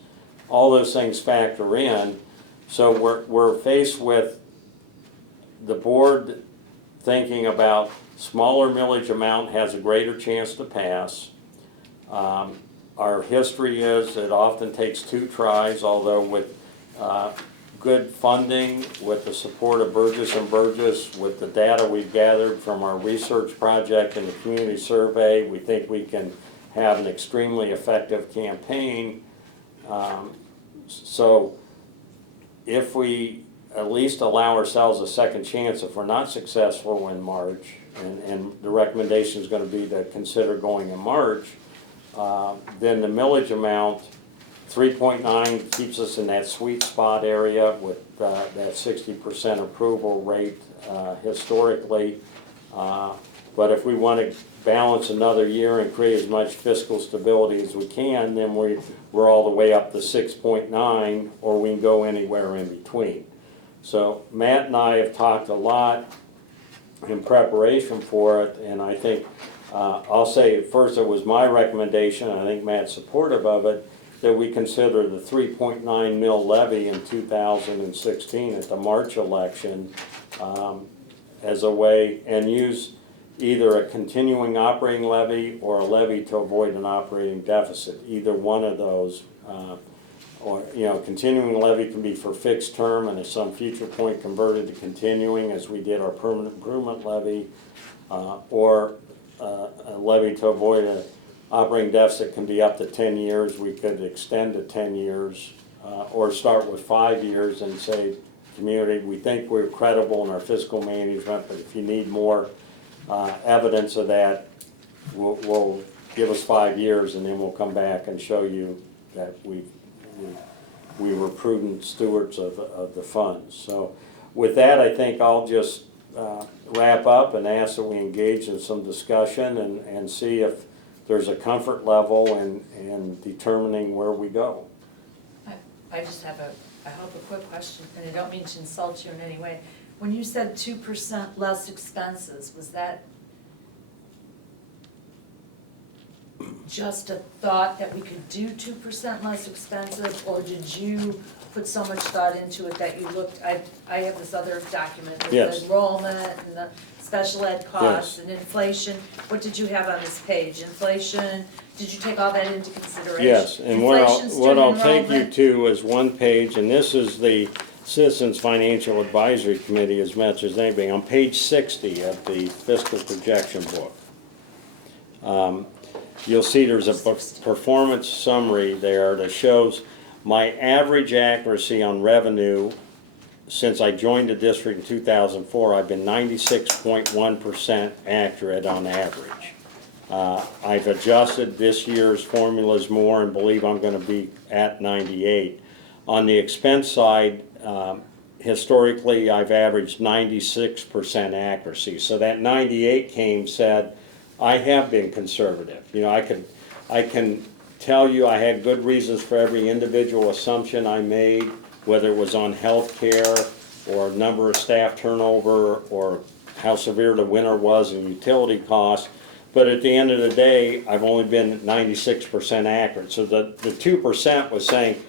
All those things factor in. So we're faced with the board thinking about smaller millage amount has a greater chance to pass. Our history is it often takes 2 tries, although with good funding with the support of Burgess and Burgess, with the data we've gathered from our research project and the community survey, we think we can have an extremely effective campaign. So if we at least allow ourselves a second chance, if we're not successful in March, and the recommendation is going to be to consider going in March, then the millage amount, 3.9 keeps us in that sweet spot area with that 60% approval rate historically. But if we want to balance another year and create as much fiscal stability as we can, then we're all the way up to 6.9, or we can go anywhere in between. So Matt and I have talked a lot in preparation for it, and I think, I'll say at first it was my recommendation, I think Matt's supportive of it, that we consider the 3.9 mil levy in 2016 at the March election as a way, and use either a continuing operating levy or a levy to avoid an operating deficit, either one of those. Or, continuing levy can be for fixed term and at some future point converted to continuing, as we did our permanent improvement levy, or a levy to avoid an operating deficit can be up to 10 years. We could extend to 10 years, or start with 5 years and say, community, we think we're credible in our fiscal management, but if you need more evidence of that, we'll give us 5 years, and then we'll come back and show you that we were prudent stewards of the funds. So with that, I think I'll just wrap up and ask that we engage in some discussion and see if there's a comfort level in determining where we go. I just have I hope a quick question, and I don't mean to insult you in any way. When you said 2% less expenses, was that just a thought that we could do 2% less expensive, or did you put so much thought into it that you looked, I have this other document with Yes. the enrollment and the special ed costs Yes. and inflation. What did you have on this page? Inflation, did you take all that into consideration? Yes, and what Inflation, I'll student take you enrollment? to is one page, and this is the Citizens Financial Advisory Committee as much as anything, on page 60 of the fiscal projection book. You'll see there's a performance summary there that shows my average accuracy on revenue since I joined the district in 2004. I've been 96.1% accurate on average. I've adjusted this year's formulas more and believe I'm going to be at 98. On the expense side, historically I've averaged 96% accuracy. So that 98 said, I have been conservative. I can tell you I had good reasons for every individual assumption I made, whether it was on health care or number of staff turnover or how severe the winter was and utility costs. But at the end of the day, I've only been 96% accurate. So the 2% was saying,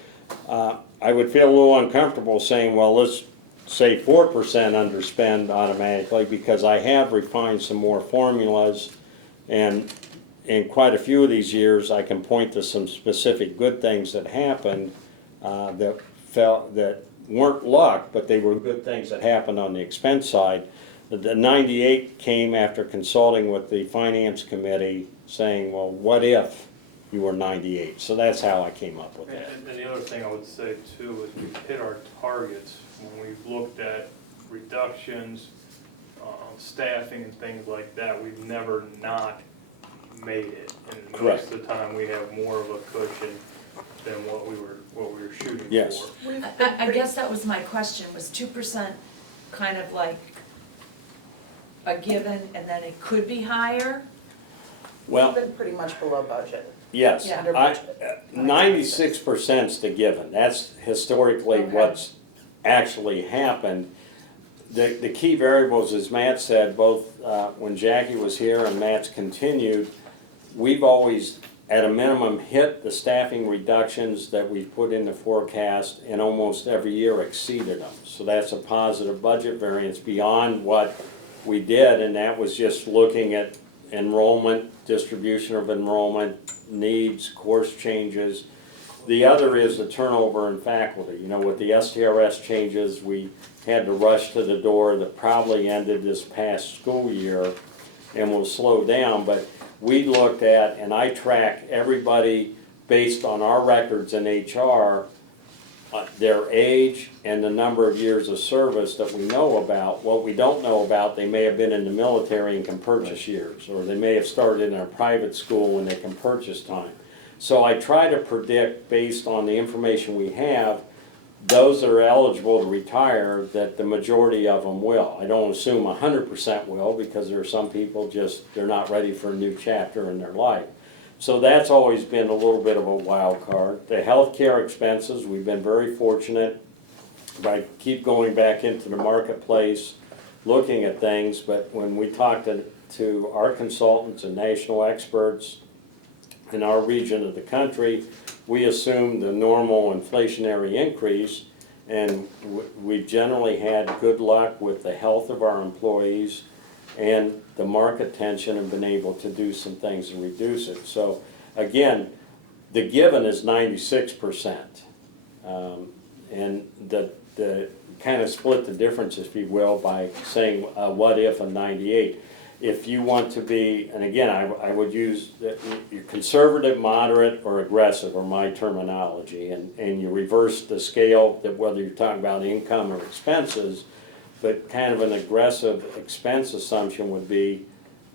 I would feel a little uncomfortable saying, well, let's say 4% underspend automatically, because I have refined some more formulas. And in quite a few of these years, I can point to some specific good things that happened that weren't luck, but they were good things that happened on the expense side. The 98 came after consulting with the finance committee, saying, well, what if you were 98? So that's how I came up with that. And the other thing I would say too is we've hit our targets when we've looked at reductions, staffing and things like that. We've never not made it, and Correct. most of the time we have more of a cushion than what we were shooting Yes. for. I guess that was my question, was 2% kind of like a given and then it could be higher? Well, We've been pretty much below budget. yes, Yeah. Under budget. 96%'s the given. That's historically Okay. what's actually happened. The key variables, as Matt said, both when Jackie was here and Matt's continued, we've always, at a minimum, hit the staffing reductions that we put in the forecast, and almost every year exceeded them. So that's a positive budget variance beyond what we did, and that was just looking at enrollment, distribution of enrollment, needs, course changes. The other is the turnover in faculty. You know, with the STRS changes, we had to rush to the door that probably ended this past school year and will slow down. But we looked at, and I track everybody based on our records in HR, their age and the number of years of service that we know about. What we don't know about, they may have been in the military and can purchase years, or they may have started in a private school and they can purchase time. So I try to predict, based on the information we have, those that are eligible to retire, that the majority of them will. I don't assume 100% will, because there are some people just, they're not ready for a new chapter in their life. So that's always been a little bit of a wild card. The healthcare expenses, we've been very fortunate. I keep going back into the marketplace, looking at things, but when we talk to our consultants and national experts in our region of the country, we assume the normal inflationary increase, and we've generally had good luck with the health of our employees and the market tension, and been able to do some things and reduce it. So again, the given is 96%. And the kind of split the difference, if you will, by saying what if a 98. If you want to be, and again, I would use your conservative, moderate, or aggressive are my terminology, and you reverse the scale, that whether you're talking about income or expenses, but kind of an aggressive expense assumption would be,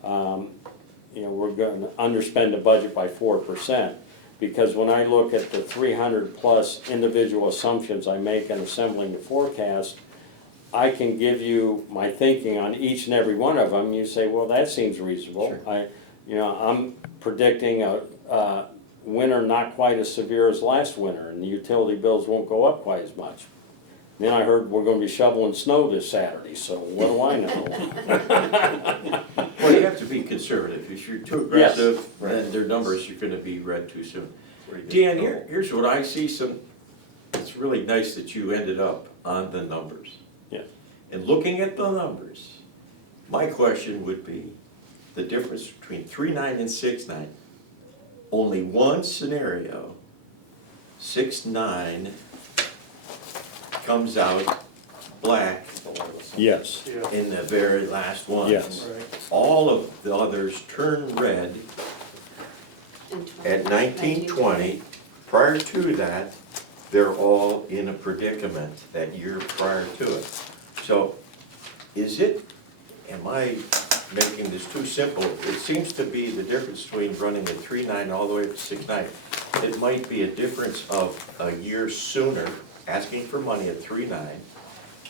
you know, we're going to underspend the budget by 4%. Because when I look at the 300 plus individual assumptions I make in assembling the forecast, I can give you my thinking on each and every one of them. You say, well, that seems reasonable. Sure. I'm predicting a winter not quite as severe as last winter, and the utility bills won't go up quite as much. Then I heard we're going to be shoveling snow this Saturday, so what do I know? Well, you have to be conservative. If you're too Yes. aggressive, then their numbers are gonna be read too soon. Dan, here's what I see it's really nice that you ended up on the numbers. Yeah. And looking at the numbers, my question would be, the difference between 3.9 and 6.9, only one scenario, 6.9 comes out black Yes. Yeah. in the very last one. Yes. Right. All of the others turn red at 1920. Prior to that, they're all in a predicament that year prior to it. So am I making this too simple? It seems to be the difference between running at 3.9 all the way up to 6.9. It might be a difference of a year sooner, asking for money at 3.9,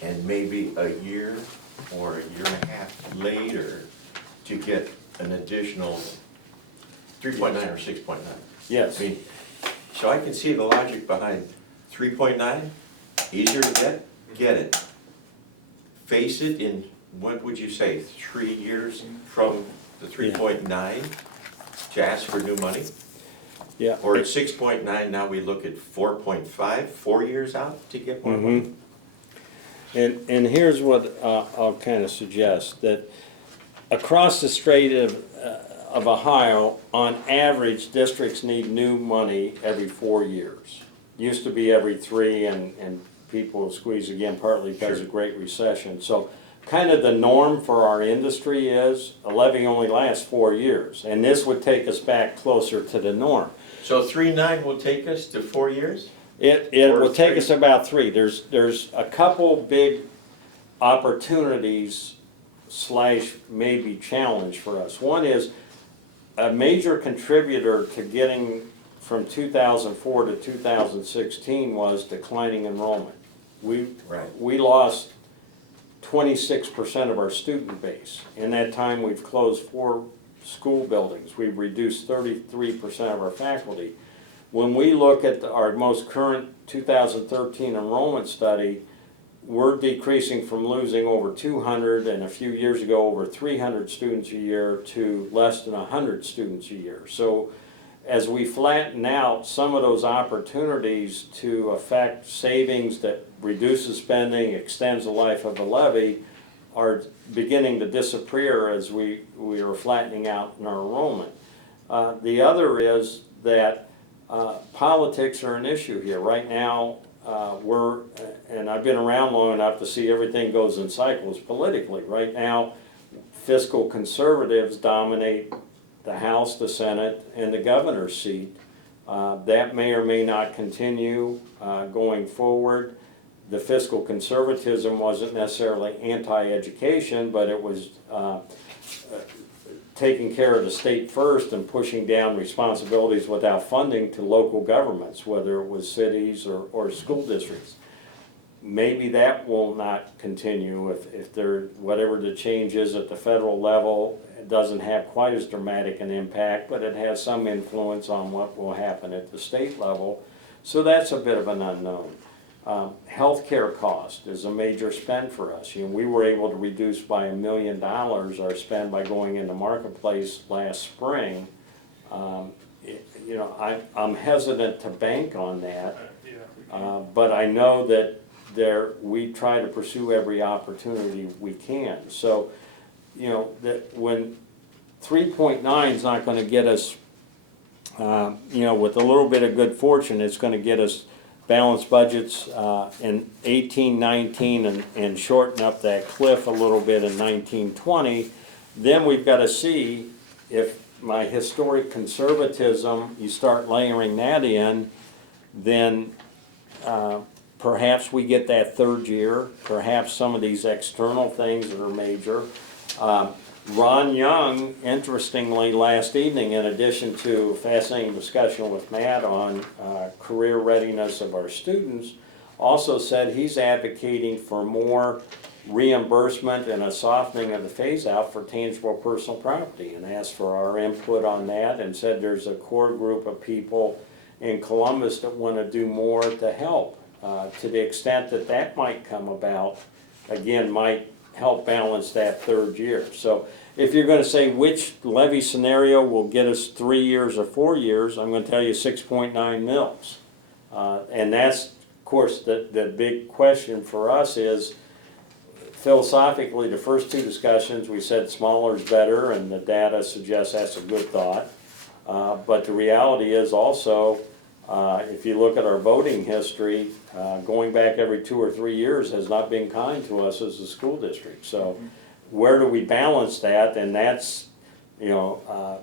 and maybe a year or a year and a half later to get an additional 3.9 or 6.9. Yes. I mean, so I can see the logic behind 3.9, easier to get it. Face it in, what would you say, 3 years from the 3.9 to ask for new money? Yeah. Or at 6.9, now we look at 4.5, 4 years out to get more money? And here's what I'll kind of suggest, that across the state of Ohio, on average, districts need new money every 4 years. Used to be every 3, and people squeeze again partly because of Great Recession. So kind of the norm for our industry is a levy only lasts 4 years, and this would take us back closer to the norm. So 3.9 will take us to 4 years? It Or will take 3. us about 3. There's a couple big opportunities / maybe challenge for us. One is a major contributor to getting from 2004 to 2016 was declining enrollment. We lost 26% of our student base. In that time, we've closed 4 school buildings. We've reduced 33% of our faculty. When we look at our most current 2013 enrollment study, we're decreasing from losing over 200 and a few years ago over 300 students a year to less than 100 students a year. So as we flatten out some of those opportunities to affect savings that reduces spending, extends the life of the levy, are beginning to disappear as we are flattening out in our enrollment. The other is that Politics are an issue here. Right now, and I've been around long enough to see everything goes in cycles politically. Right now, fiscal conservatives dominate the House, the Senate, and the governor's seat. That may or may not continue going forward. The fiscal conservatism wasn't necessarily anti-education, but it was taking care of the state first and pushing down responsibilities without funding to local governments, whether it was cities or school districts. Maybe that will not continue if there, whatever the change is at the federal level, it doesn't have quite as dramatic an impact, but it has some influence on what will happen at the state level. So that's a bit of an unknown. Healthcare cost is a major spend for us. You know, we were able to reduce by $1 million our spend by going into Marketplace last spring. You know, I'm hesitant to bank on that, but I know that we try to pursue every opportunity we can. So, you know, that when 3.9 is not going to get us, you know, with a little bit of good fortune, it's going to get us balanced budgets in 18, 19, and shorten up that cliff a little bit in 19, 20, then we've got to see if my historic conservatism, you start layering that in, then perhaps we get that third year, perhaps some of these external things that are major. Ron Young, interestingly, last evening, in addition to a fascinating discussion with Matt on career readiness of our students, also said he's advocating for more reimbursement and a softening of the phase out for tangible personal property, and asked for our input on that, and said there's a core group of people in Columbus that want to do more to help. To the extent that that might come about, again, might help balance that third year. So if you're going to say which levy scenario will get us 3 years or 4 years, I'm going to tell you 6.9 mils. And that's, of course, the big question for us is, philosophically, the first two discussions, we said smaller is better, and the data suggests that's a good thought. But the reality is also, if you look at our voting history, going back every 2 or 3 years has not been kind to us as a school district. So where do we balance that? And that's, you know,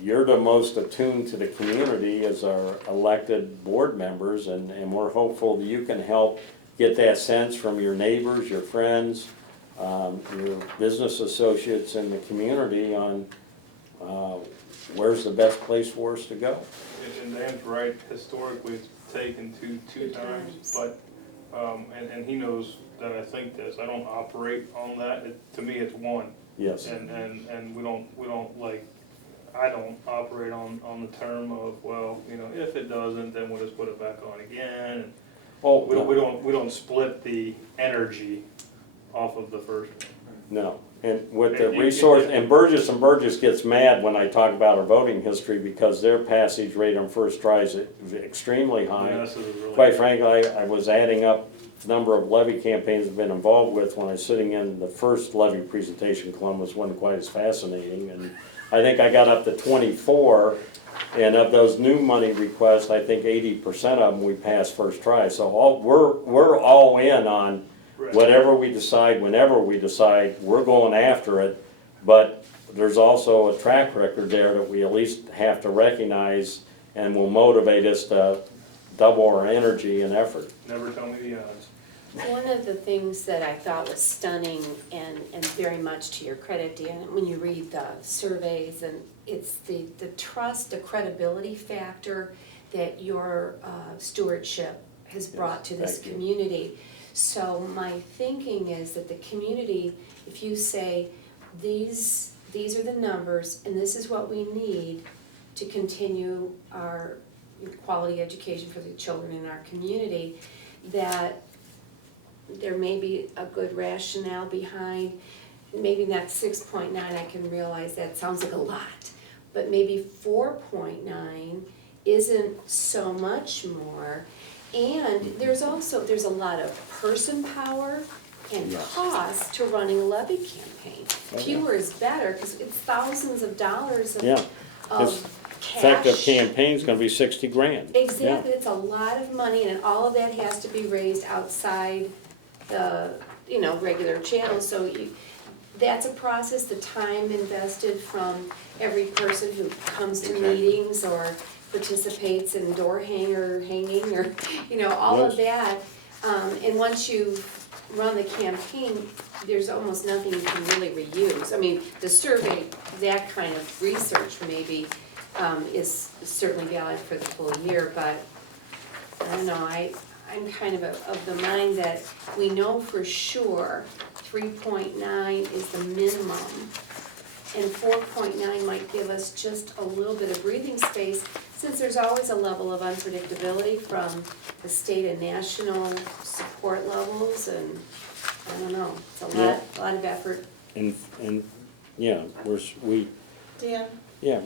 you're the most attuned to the community as our elected board members, and we're hopeful that you can help get that sense from your neighbors, your friends, your business associates in the community on where's the best place for us to go. And Dan's right, historically it's taken two times, but, and he knows that I think this, I don't operate on that, to me it's one. Yes. And we don't like, I don't operate on the term of, well, you know, if it doesn't, then we'll just put it back on again. And Oh, we don't split the energy off of the first one. No, and with the resource, and Burgess gets mad when I talk about our voting history because their passage rate on first try is extremely high. Yeah, this is really Quite frankly, I was adding up the number of levy campaigns I've been involved with when I was sitting in the first levy presentation. Columbus wasn't quite as fascinating, and I think I got up to 24, and of those new money requests, I think 80% of them we passed first try. So we're all in on whatever we decide, whenever we decide, we're going after it, but there's also a track record there that we at least have to recognize and will motivate us to double our energy and effort. Never tell me the odds. One of the things that I thought was stunning and very much to your credit, Dan, when you read the surveys, and it's the trust, the credibility factor that your stewardship has brought to this thank you. Community. So my thinking is that the community, if you say, these are the numbers and this is what we need to continue our quality education for the children in our community, that there may be a good rationale behind, maybe not 6.9, I can realize that sounds like a lot, but maybe 4.9 isn't so much more. And there's a lot of person power and cost to running a levy campaign. Fewer is better, because it's thousands of dollars Yeah. of effective cash. campaign's gonna be 60 grand. Yeah. Exactly, it's a lot of money, and all of that has to be raised outside the, regular channels, so that's a process, the time invested from every person who comes to Exactly. meetings or participates in door hanging, or, all of that. And once you run the campaign, there's almost nothing you can really reuse. I mean, the survey, that kind of research maybe, is certainly valid for the full year, but I don't know, I'm kind of the mind that we know for sure 3.9 is the minimum, and 4.9 might give us just a little bit of breathing space, since there's always a level of unpredictability from the state and national support levels, and I don't know, it's a lot of effort. And, yeah, Dan,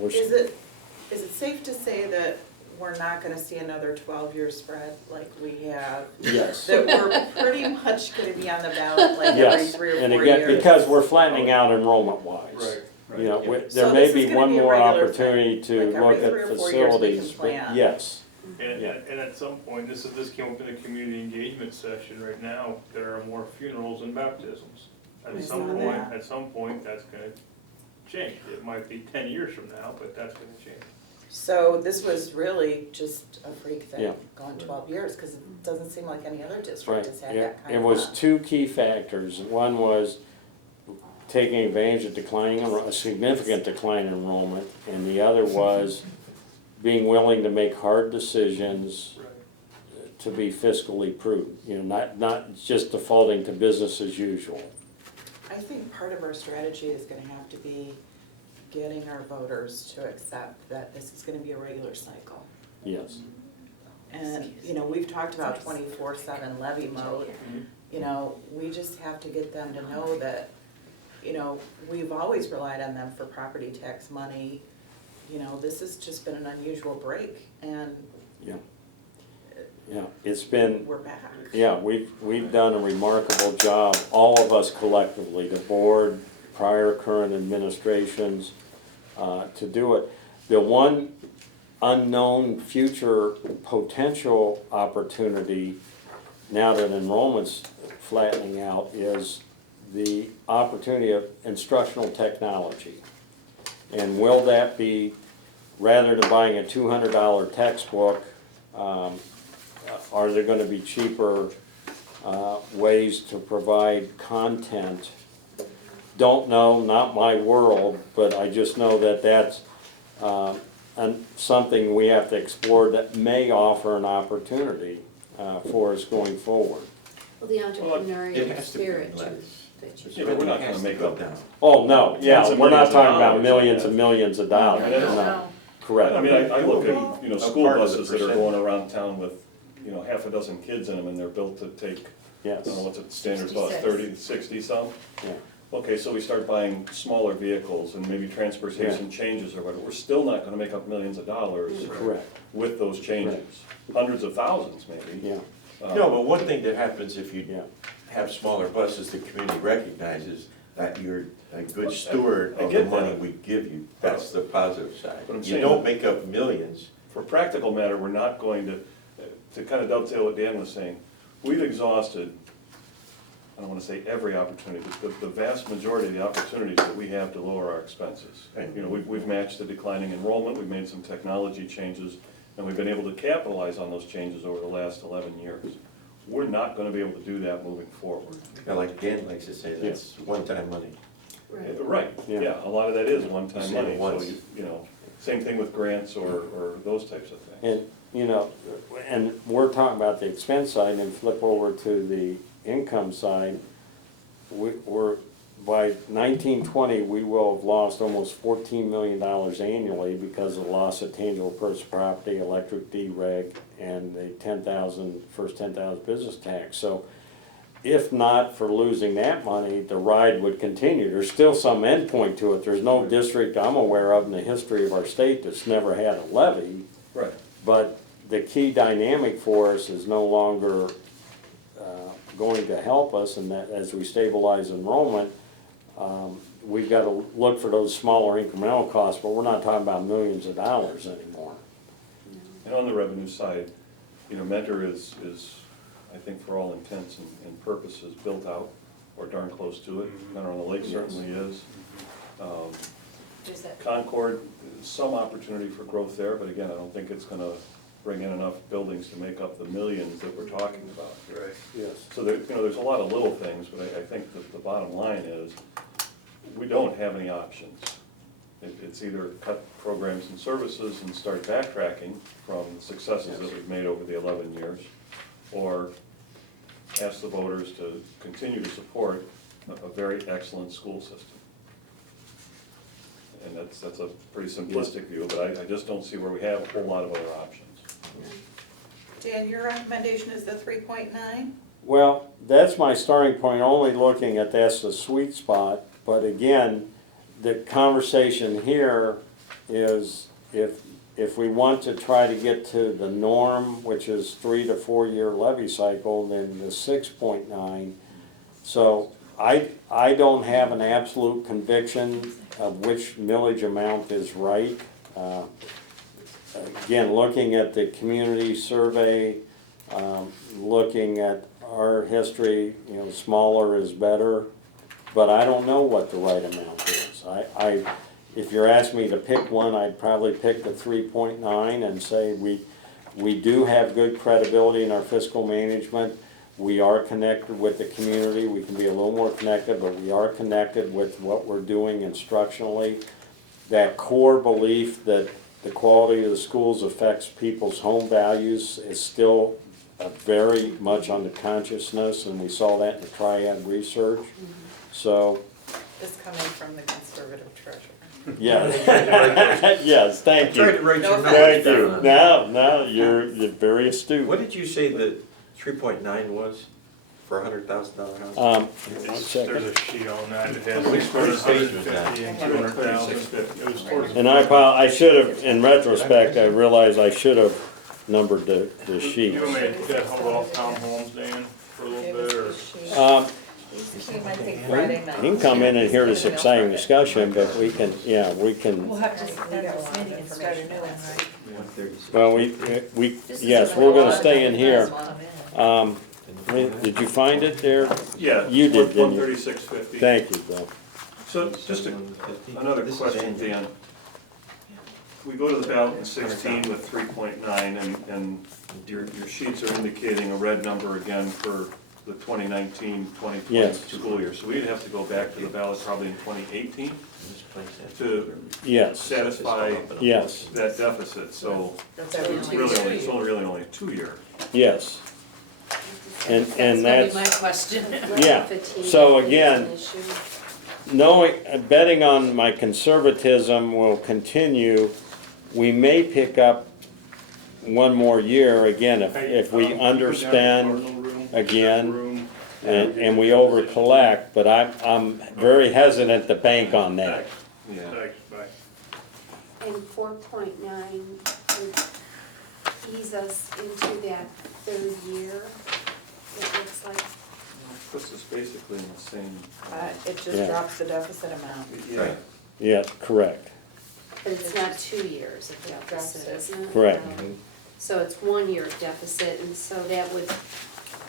we're. is it safe to say that we're not gonna see another 12-year spread like we have? Yes. That we're pretty much gonna be on the ballot like every Yes, 3 or 4 and years? again, because we're flattening out enrollment-wise. Right. You know, Yeah. there So may this is be gonna one be a more regular opportunity to thing, like look every at 3 or 4 years we can facilities, but plan. yes. And, Yeah. and at some point, this came up in the community engagement session right now, there are more funerals than baptisms. I At saw some that. point, that's gonna change. It might be 10 years from now, but that's gonna change. So this was really just a freak Yeah. thing, going 12 years, because it doesn't seem like any other Right, district has had yeah, that kind it of was law. 2 key factors. One was taking advantage of a significant decline in enrollment, and the other was being willing to make hard decisions Right. to be fiscally prudent, not just defaulting to business as usual. I think part of our strategy is gonna have to be getting our voters to accept that this is gonna be a regular cycle. Yes, And, we've talked about 24/7 levy mode. We just have to get them to know that, we've always relied on them for property tax money. This has just been an unusual break, and yeah, it's been, we're back. yeah, we've done a remarkable job, all of us collectively, the board, prior, current administrations, to do it. The one unknown future potential opportunity, now that enrollment's flattening out, is the opportunity of instructional technology. And will that be, rather than buying a $200 textbook, are there gonna be cheaper ways to provide content? Don't know, not my world, but I just know that that's something we have to explore that may offer an opportunity for us going forward. Well, the It entrepreneurial has to be spirit less. that you Yeah, but we're not gonna make up down. Oh, no, yeah, Tens of we're not millions of talking about dollars. millions and millions of dollars, No, no, no, correct. I mean, I look at, A school part of the buses that are percentage. going around town with, half a dozen kids in them, and they're built to take, I Yes, don't know, what's it, standard bus, 66. 30, 60 some? yeah, Okay, so we start buying smaller vehicles and maybe transportation changes or whatever, we're still not gonna make up millions of dollars correct, with those changes. Hundreds of thousands maybe. yeah, No, but one thing that happens if you yeah, have smaller buses, the community recognizes that you're a good steward I of the get money that. we give you. That's the positive side. But I'm You saying- don't make up millions. For practical matter, we're not going to kind of dovetail what Dan was saying, we've exhausted, I don't wanna say every opportunity, but the vast majority of the opportunities that we have to lower our expenses. Right. We've matched the declining enrollment, we've made some technology changes, and we've been able to capitalize on those changes over the last 11 years. We're not gonna be able to do that moving forward. Like Dan likes to say, that's one-time money. Right, Yeah. yeah, a lot of that is one-time Save money, it so once. same thing with grants or those types of things. and, and we're talking about the expense side, and flip over to the income side. We're, by 1920, we will have lost almost $14 million annually because of the loss of tangible personal property, electric dereg, and the first 10,000 business tax. So if not for losing that money, the ride would continue. There's still some endpoint to it. There's no district I'm aware of in the history of our state that's never had a levy. Right. But the key dynamic for us is no longer going to help us, and that as we stabilize enrollment, we've got to look for those smaller incremental costs, but we're not talking about millions of dollars anymore. And on the revenue side, Mentor is, I think for all intents and purposes, built out, or darn close to it. Mentor on the Lake certainly is. Is that, Concord, some opportunity for growth there, but again, I don't think it's gonna bring in enough buildings to make up the millions that we're talking about. Right. Yes. So there, there's a lot of little things, but I think that the bottom line is, we don't have any options. It's either cut programs and services and start backtracking from the successes that we've made over the 11 years, or ask the voters to continue to support a very excellent school system. And that's a pretty simplistic view, but I just don't see where we have a whole lot of other options. Dan, your recommendation is the 3.9? Well, that's my starting point, only looking at that's the sweet spot, but again, the conversation here is if we want to try to get to the norm, which is 3 to 4 year levy cycle, then the 6.9. So I don't have an absolute conviction of which millage amount is right. Again, looking at the community survey, looking at our history, smaller is better, but I don't know what the right amount is. If you're asking me to pick one, I'd probably pick the 3.9 and say we do have good credibility in our fiscal management. We are connected with the community. We can be a little more connected, but we are connected with what we're doing instructionally. That core belief that the quality of the schools affects people's home values is still very much on the consciousness, and we saw that in the Triad research. So, This coming from the conservative treasurer. yes, yes, thank Tried to you. write your No, Thank numbers you. down. No, you're very astute. What did you say the 3.9 was for a $100,000 house? One There's second. a sheet on that, it has Which between page was that? 150 and 200,000. It was towards the. And I should have, in retrospect, I realized I should have numbered the sheet. You want me to hold off townhomes, Dan, for a little bit, or? These came, I think, Friday night. You can come in and hear this exciting discussion, but we can, we'll have to start this meeting and start a new one, right? 136. well, yes, we're gonna stay in here. Did you find it there? Yeah. You did, didn't you? 136.50. Thank you, Bill. So just another This is question, annual. Dan. We go to the ballot in 16 with 3.9, and your sheets are indicating a red number again for the 2019-2020 Yes. school year. So we'd have to go back to the ballot probably in 2018 to Yes, satisfy yes, that deficit. So That's every it's 2 really only, years. it's only really only a 2 year. yes. And That's gonna that's, be my question. yeah. Fatigue So is again, an issue. knowing, betting on my conservatism will continue, we may pick up one more year, again, if we underspend again, and we over collect, but I'm very hesitant to bank on that. Yeah. Thanks, bye. And 4.9 would ease us into that third year, it looks like. Puts us basically in the same, It just Yeah. drops the deficit amount. yeah. Right. Yeah, correct, But it's not 2 years of deficit, isn't it? Correct. So it's 1 year of deficit, and so that would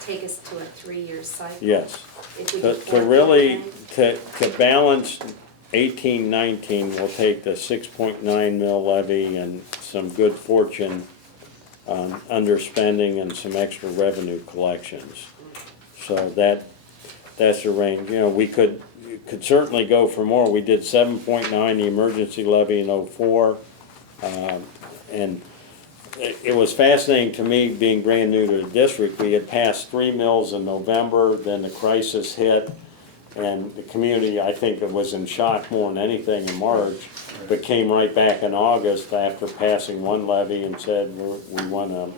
take us to a 3-year cycle. yes. If we To did to really, 4.9. to balance 18-19, we'll take the 6.9 mil levy and some good fortune on underspending and some extra revenue collections. So that's the range. We could certainly go for more. We did 7.9, the emergency levy in '04. And it was fascinating to me, being brand new to the district. We had passed 3 mills in November, then the crisis hit, and the community, I think, it was in shock more than anything in March, but came right back in August after passing one levy and said, we want to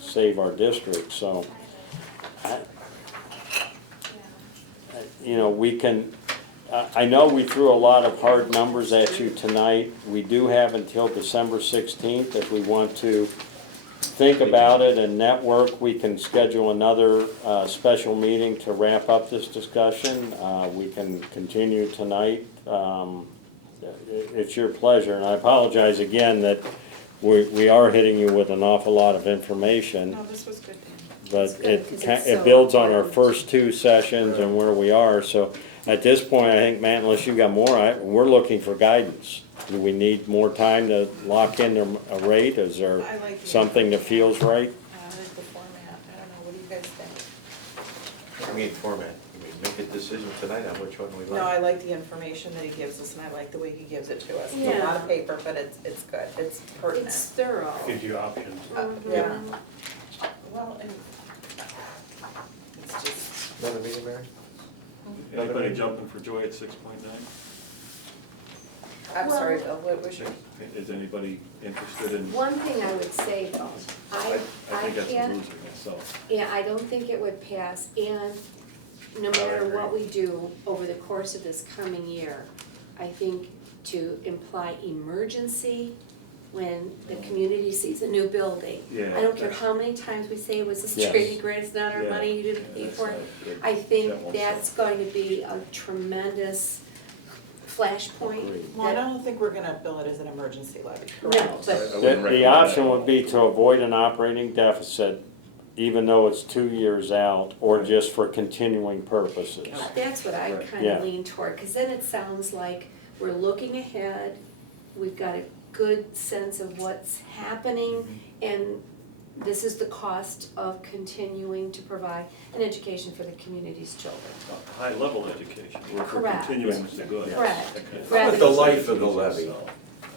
save our district. So, we can, I know we threw a lot of hard numbers at you tonight. We do have until December 16th if we want to think about it and network. We can schedule another special meeting to wrap up this discussion. We can continue tonight it's your pleasure, and I apologize again that we are hitting you with an awful lot of information, No, this was good, Dan. but It's good, 'cause it's it so builds on our important. first two sessions and where we are, so at this point, I think, Matt, unless you got more, we're looking for guidance. Do we need more time to lock in a rate? Is there I like the- something that feels right? I like the format, I don't know, what do you guys think? I mean, format, I mean, make a decision tonight on which one we like. No, I like the information that he gives us, and I like the way he gives it to us. It's a lot Yeah. of paper, but it's good, it's pertinent. It's thorough. Gives you options. Yeah. Mhm. Well, and it's just, Another meeting, Mary? Anybody jumping for joy at 6.9? I'm Well- sorry, Bill, what was your? Is anybody interested in? One thing I would say though, I think that's a can't, loser myself. yeah, I don't think it would pass, and no matter agree. what we do over the course of this coming year, I think to imply emergency when the community sees a new building. Yeah, I don't care that's- how many times we say it was a Yes. security grant, it's not our Yeah, money, you didn't yeah, pay that's for it. not good. I That think won't that's sell. going to be a tremendous flashpoint. Agreed. Well, I that- don't think we're gonna bill it as an emergency levy, No, correct? but I The, wouldn't recommend option that. would be to avoid an operating deficit, even though it's 2 years out, or Right. just for continuing purposes. that's what I Right. kind Yeah. of lean toward, because then it sounds like we're looking ahead, we've got a good sense of what's happening, and this is the cost of continuing to provide an education for the community's children. High-level education, we're Correct. continuing to good. Correct. Okay. How about the life of the levy,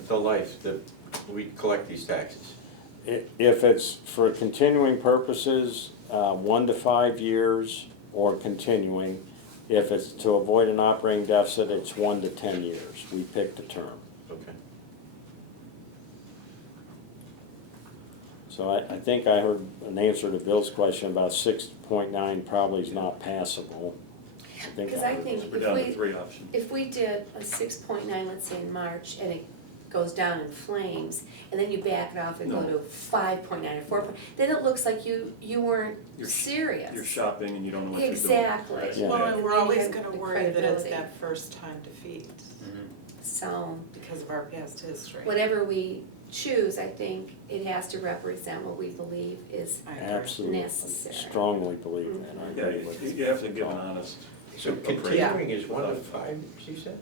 the life that we collect these taxes? If it's for continuing purposes, 1 to 5 years or continuing. If it's to avoid an operating deficit, it's 1 to 10 years. We pick the term. Okay. So I think I heard an answer to Bill's question about 6.9 probably is not passable. Because I think We're down to if 3 options. we did a 6.9, let's say in March, and it goes down in flames, and then you back it off and go No. to 5.9 or 4, then it looks like you weren't You're serious. You're shopping and you don't know what you're doing. Exactly. Right. Yeah. Well, and we're always have gonna the worry that it's credibility. that first time defeat So, because of our past history. whatever we choose, I think it has to represent what we believe is I agree. Absolutely. necessary. strongly believe that. I Yeah, agree with you. you have to give an honest So appraisal. continuing is 1 to 5, you said?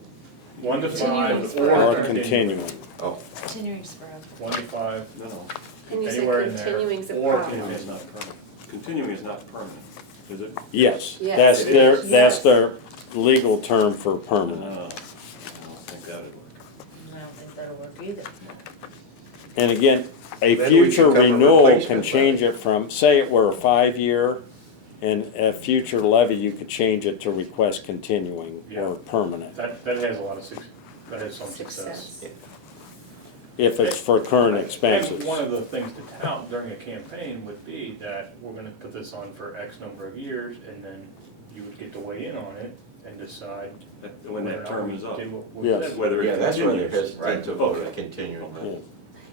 1 to Continuing 5 forever. Or or continuing. Oh, Continuing forever. 1 to 5. No, And you said Anywhere in there, continuing's a or problem. continuing is not permanent. Continuing is not permanent, is it? Yes, Yes. that's It their, is. that's Yes. their legal term for No, permanent. I don't think that would work. I don't think that'll work either. And again, a Then we future become a renewal can replacement change it from, say it were a 5-year, and a future levy, you could change it to request continuing Yeah. or permanent, That has a lot of that has some success. Success. if it's for current And expenses. one of the things to tout during a campaign would be that we're gonna put this on for X number of years, and then you would get to weigh in on it and decide When whether or that not term we is up, do what we Yes. said. whether yeah, it that's why they're continues. hesitant to vote Okay. on continuing. Yeah.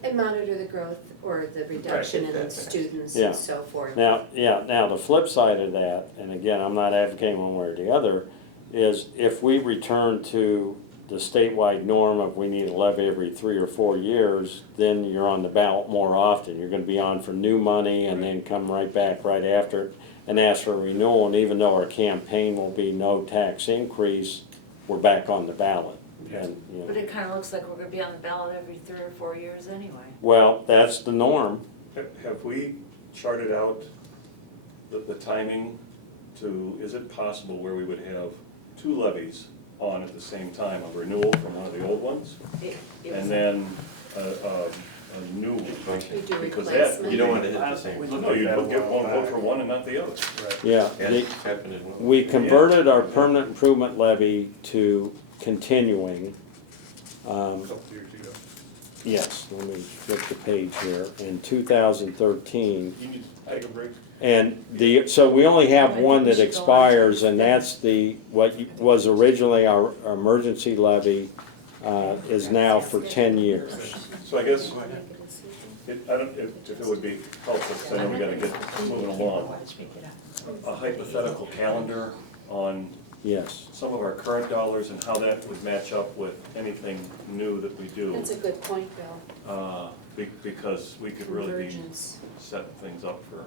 And monitor the growth or the reduction Right. in students Yeah. and so forth. Now, the flip side of that, and again, I'm not advocating one way or the other, is if we return to the statewide norm of we need a levy every 3 or 4 years, then you're on the ballot more often. You're gonna be on for new money and then come right back right after it and ask for a renewal. And even though our campaign will be no tax increase, we're back on the ballot. And, you But know, it kinda looks like we're gonna be on the ballot every 3 or 4 years anyway. well, that's the norm. Have we charted out the timing to, is it possible where we would have 2 levies on at the same time, a renewal from one of the old ones, and then a new one? We do Because that- replacement. You don't want to hit the same. No, you get one vote for one and not the other. Right. Yeah. Yeah, the- it's happened in one. We converted our permanent improvement levy to continuing. A couple years ago. Yes, let me flip the page here, in 2013. You need to take a break. And so we only have one that expires, and that's what was originally our emergency levy, is now for 10 years. So I guess, I don't, if it would be helpful, because I know we gotta get moving along, a hypothetical calendar on Yes. some of our current dollars and how that would match up with anything new that we do. That's a good point, Bill. Because we could really be Convergence. setting things up for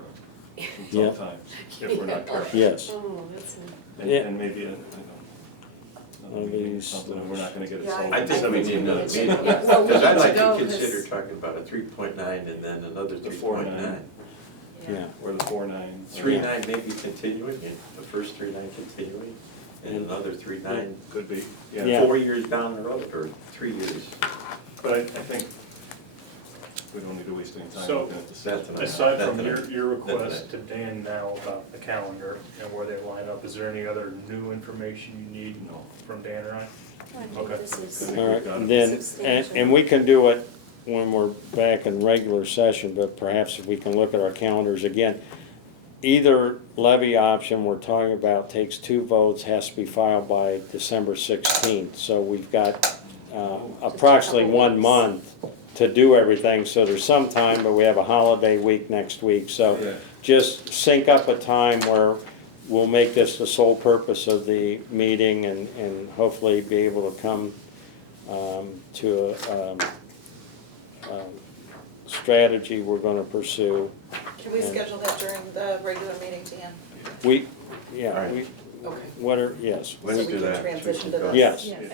some Yeah. tough times if we're not careful. Yes. Oh, that's a. Yeah. And maybe, another meeting or something, and we're not gonna get it Yeah, solved. I think we need another meeting, Yeah, well, we because I'd need like to go, to 'cause- consider talking about a 3.9 and then another The 3.9. 4.9. Yeah. Or the 4.9. 3.9 maybe continuing, and the first 3.9 continuing, and another 3.9 Could be, Yeah. yeah. 4 years down the road, or 3 years. But I think we don't need to waste any time So- looking at this. That's enough. Aside from That's your enough. request to Dan now about the calendar and where they line up, is there any other new information you need from Dan or I? I think Okay. this is. Good. All right, Got it. then, and, Substantial. and we can do it when we're back in regular session, but perhaps if we can look at our calendars again. Either levy option we're talking about takes 2 votes, has to be filed by December 16th. So we've got approximately couple 1 weeks. month to do everything, so there's some time, but we have a holiday week next week. So Yeah. just sync up a time where we'll make this the sole purpose of the meeting and hopefully be able to come to a strategy we're gonna pursue. Can we schedule that during the regular meeting, Dan? We, All yeah, right. we, Okay. what are, yes, So Let's we do can that. transition to We can this. go. yes. Yes.